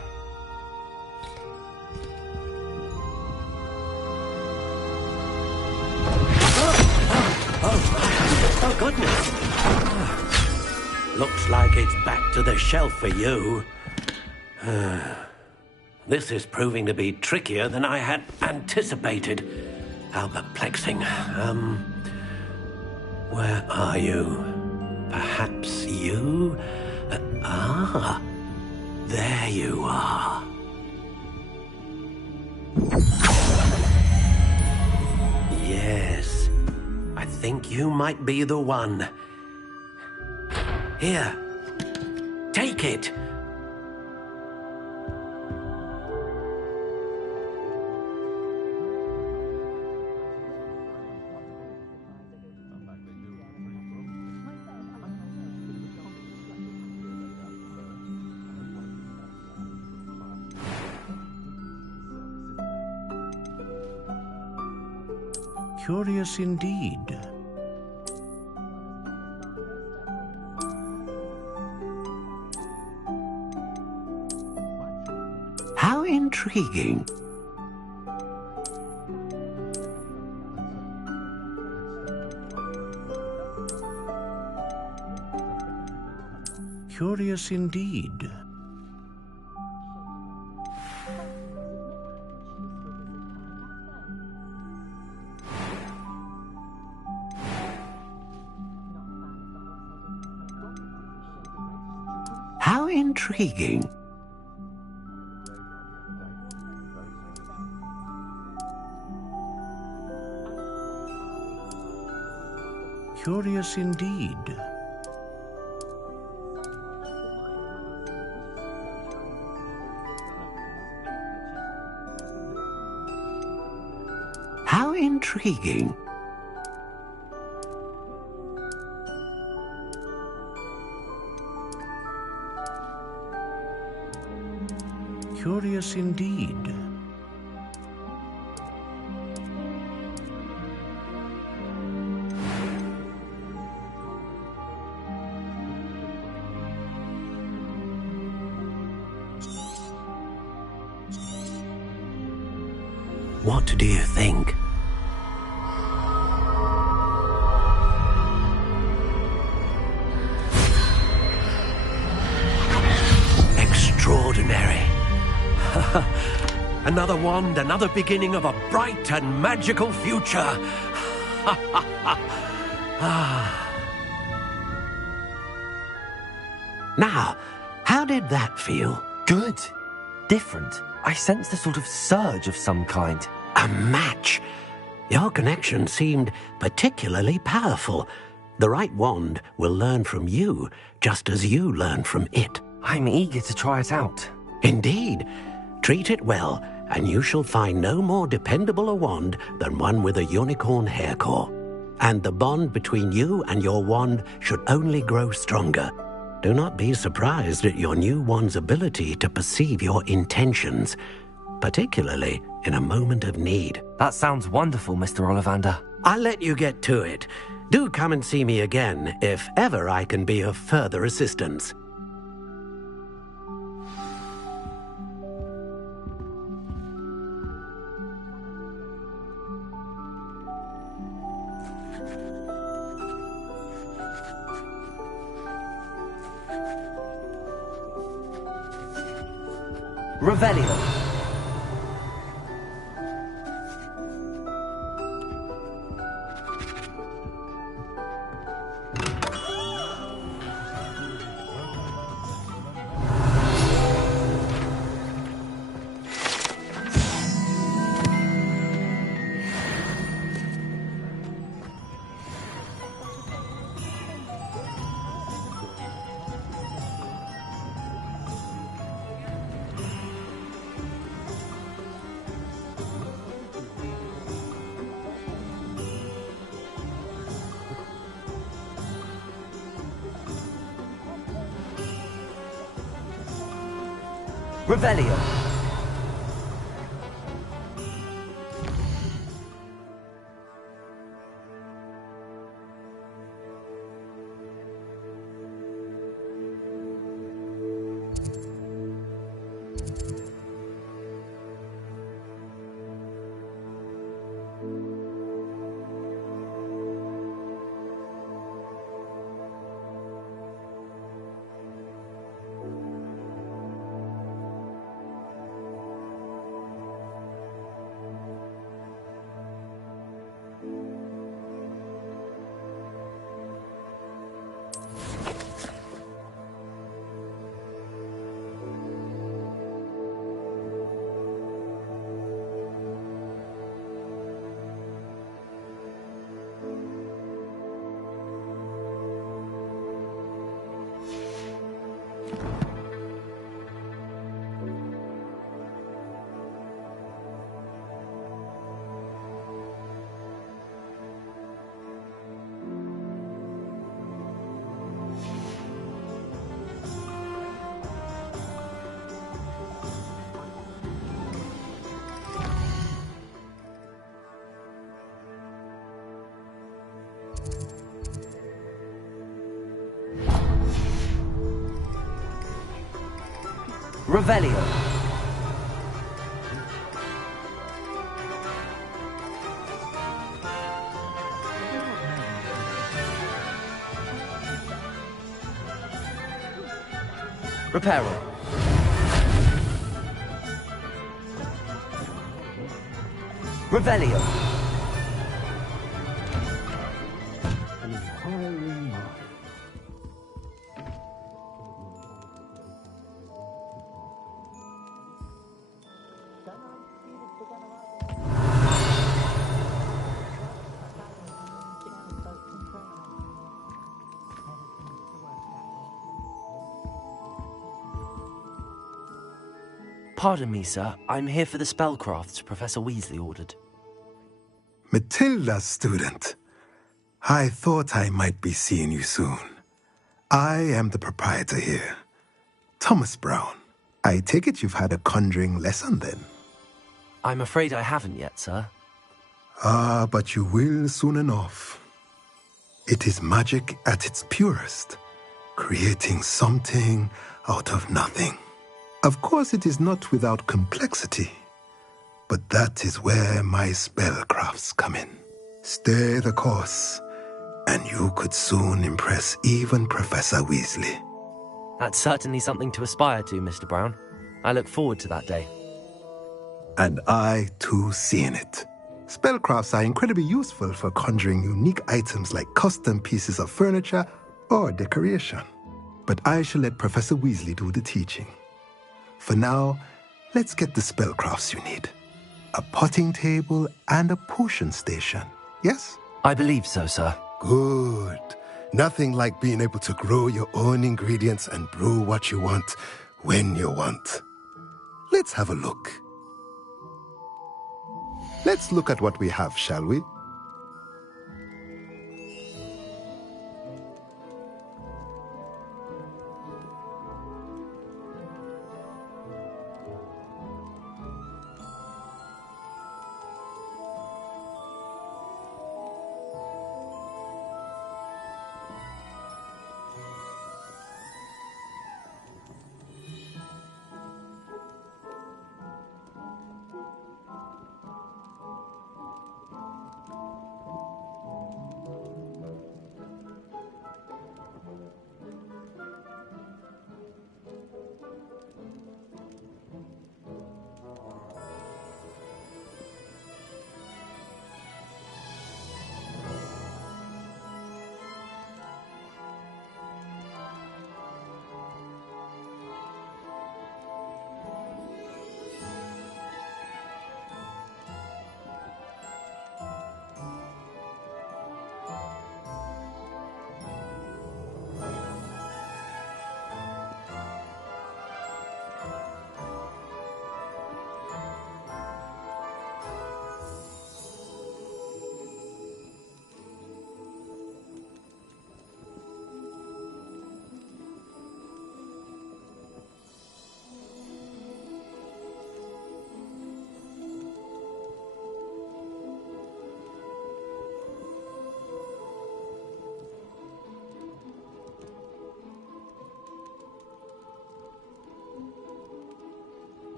Oh, goodness. Looks like it's back to the shelf for you. This is proving to be trickier than I had anticipated. How perplexing. Where are you? Perhaps you? There you are. Yes, I think you might be the one. Here, take it. Curious indeed. How intriguing. Curious indeed. How intriguing. Curious indeed. How intriguing. Curious indeed. What do you think? Extraordinary. Another wand, another beginning of a bright and magical future. Now, how did that feel? Good. Different. I sensed a sort of surge of some kind. A match. Your connection seemed particularly powerful. The right wand will learn from you, just as you learn from it. I'm eager to try it out. Indeed. Treat it well, and you shall find no more dependable a wand than one with a unicorn hair core. and the bond between you and your wand should only grow stronger. Do not be surprised at your new wand's ability to perceive your intentions, particularly in a moment of need. That sounds wonderful, Mr. Ollivander. I'll let you get to it. Do come and see me again if ever I can be of further assistance. Revelio. Revelio. Revelio. Reparo. Revelio. Pardon me, sir. I'm here for the spellcrafts Professor Weasley ordered. Matilda, student. I thought I might be seeing you soon. I am the proprietor here, Thomas Brown. I take it you've had a conjuring lesson then? I'm afraid I haven't yet, sir. Ah, but you will soon enough. It is magic at its purest, creating something out of nothing. Of course, it is not without complexity, but that is where my spellcrafts come in. Stay the course, and you could soon impress even Professor Weasley. That's certainly something to aspire to, Mr. Brown. I look forward to that day. And I, too, seeing it. Spellcrafts are incredibly useful for conjuring unique items like custom pieces of furniture or decoration. But I shall let Professor Weasley do the teaching. For now, let's get the spellcrafts you need. A potting table and a potion station, yes? I believe so, sir. Good. Nothing like being able to grow your own ingredients and brew what you want when you want. Let's have a look. Let's look at what we have, shall we?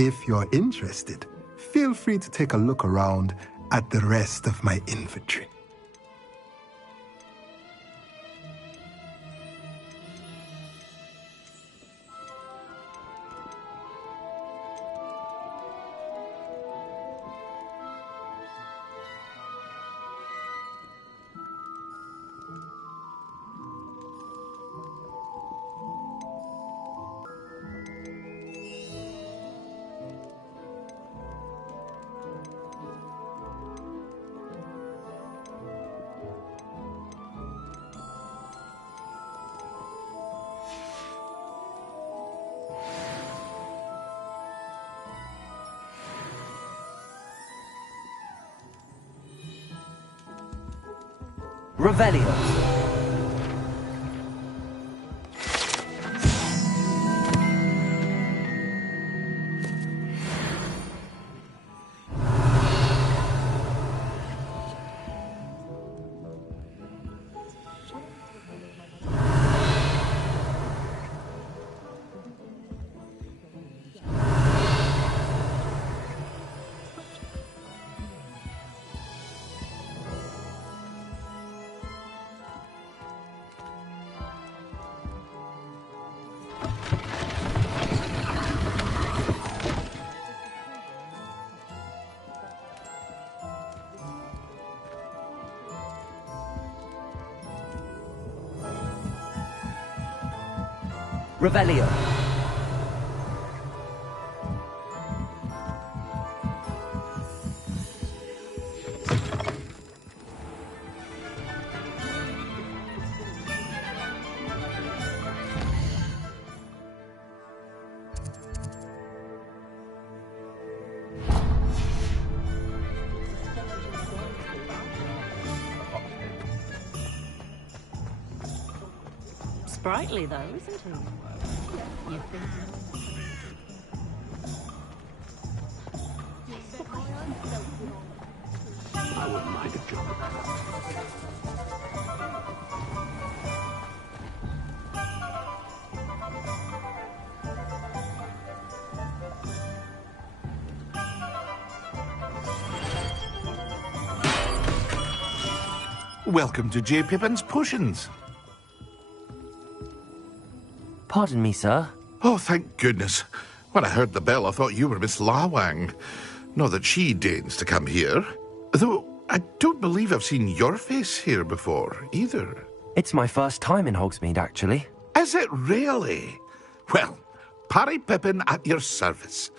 If you're interested, feel free to take a look around at the rest of my inventory. Revelio. Revelio. Sprightly, though, isn't he? You think? I wouldn't mind a job. Welcome to J. Pippin's Potions. Pardon me, sir. Oh, thank goodness. When I heard the bell, I thought you were Miss Lawang. Not that she deigns to come here. Though I don't believe I've seen your face here before, either. It's my first time in Hogsmeade, actually. Is it really? Well, Parry Pippin at your service.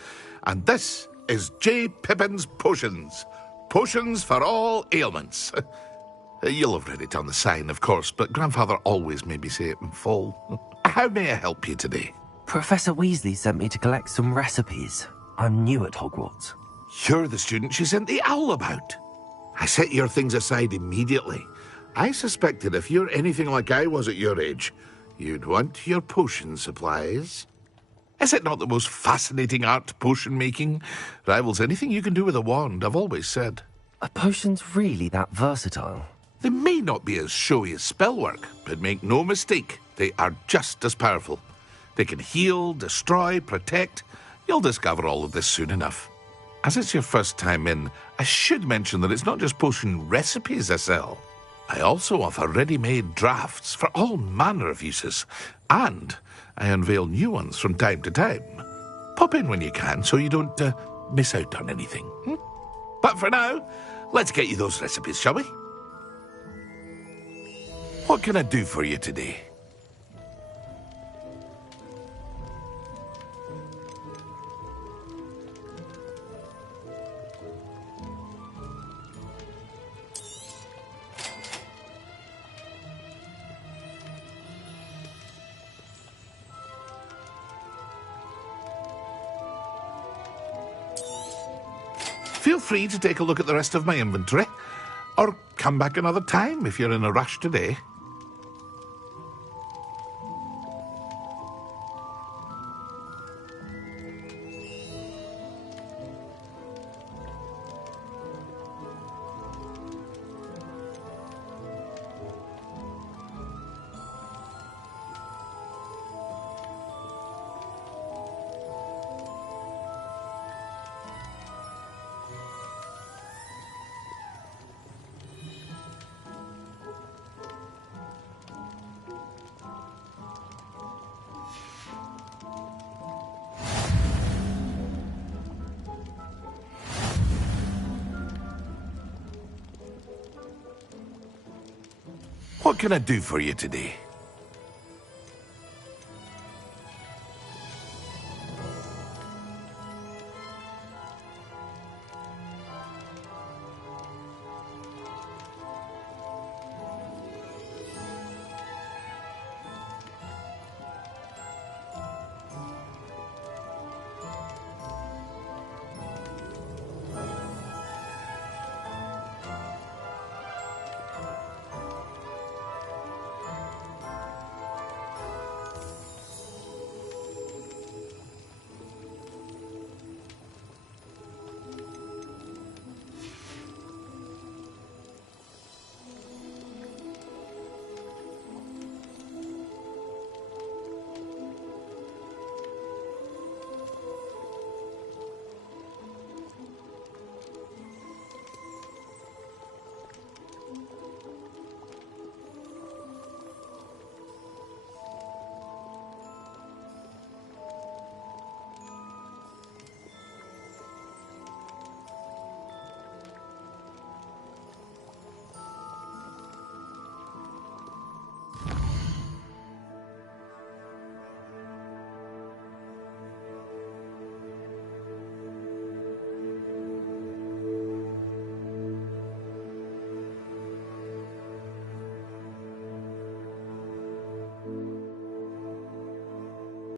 And this is J. Pippin's Potions. Potions for all ailments. You'll have read it on the sign, of course, but Grandfather always made me say it in full. How may I help you today? Professor Weasley sent me to collect some recipes. I'm new at Hogwarts. You're the student she sent the owl about. I set your things aside immediately. I suspected if you're anything like I was at your age, you'd want your potion supplies. Is it not the most fascinating art, potion making? Rivals anything you can do with a wand, I've always said. Are potions really that versatile? They may not be as showy as spellwork, but make no mistake, they are just as powerful. They can heal, destroy, protect. You'll discover all of this soon enough. As it's your first time in, I should mention that it's not just potion recipes I sell. I also offer ready-made drafts for all manner of uses, and I unveil new ones from time to time. Pop in when you can so you don't miss out on anything. But for now, let's get you those recipes, shall we? What can I do for you today? Feel free to take a look at the rest of my inventory, or come back another time if you're in a rush today. What can I do for you today?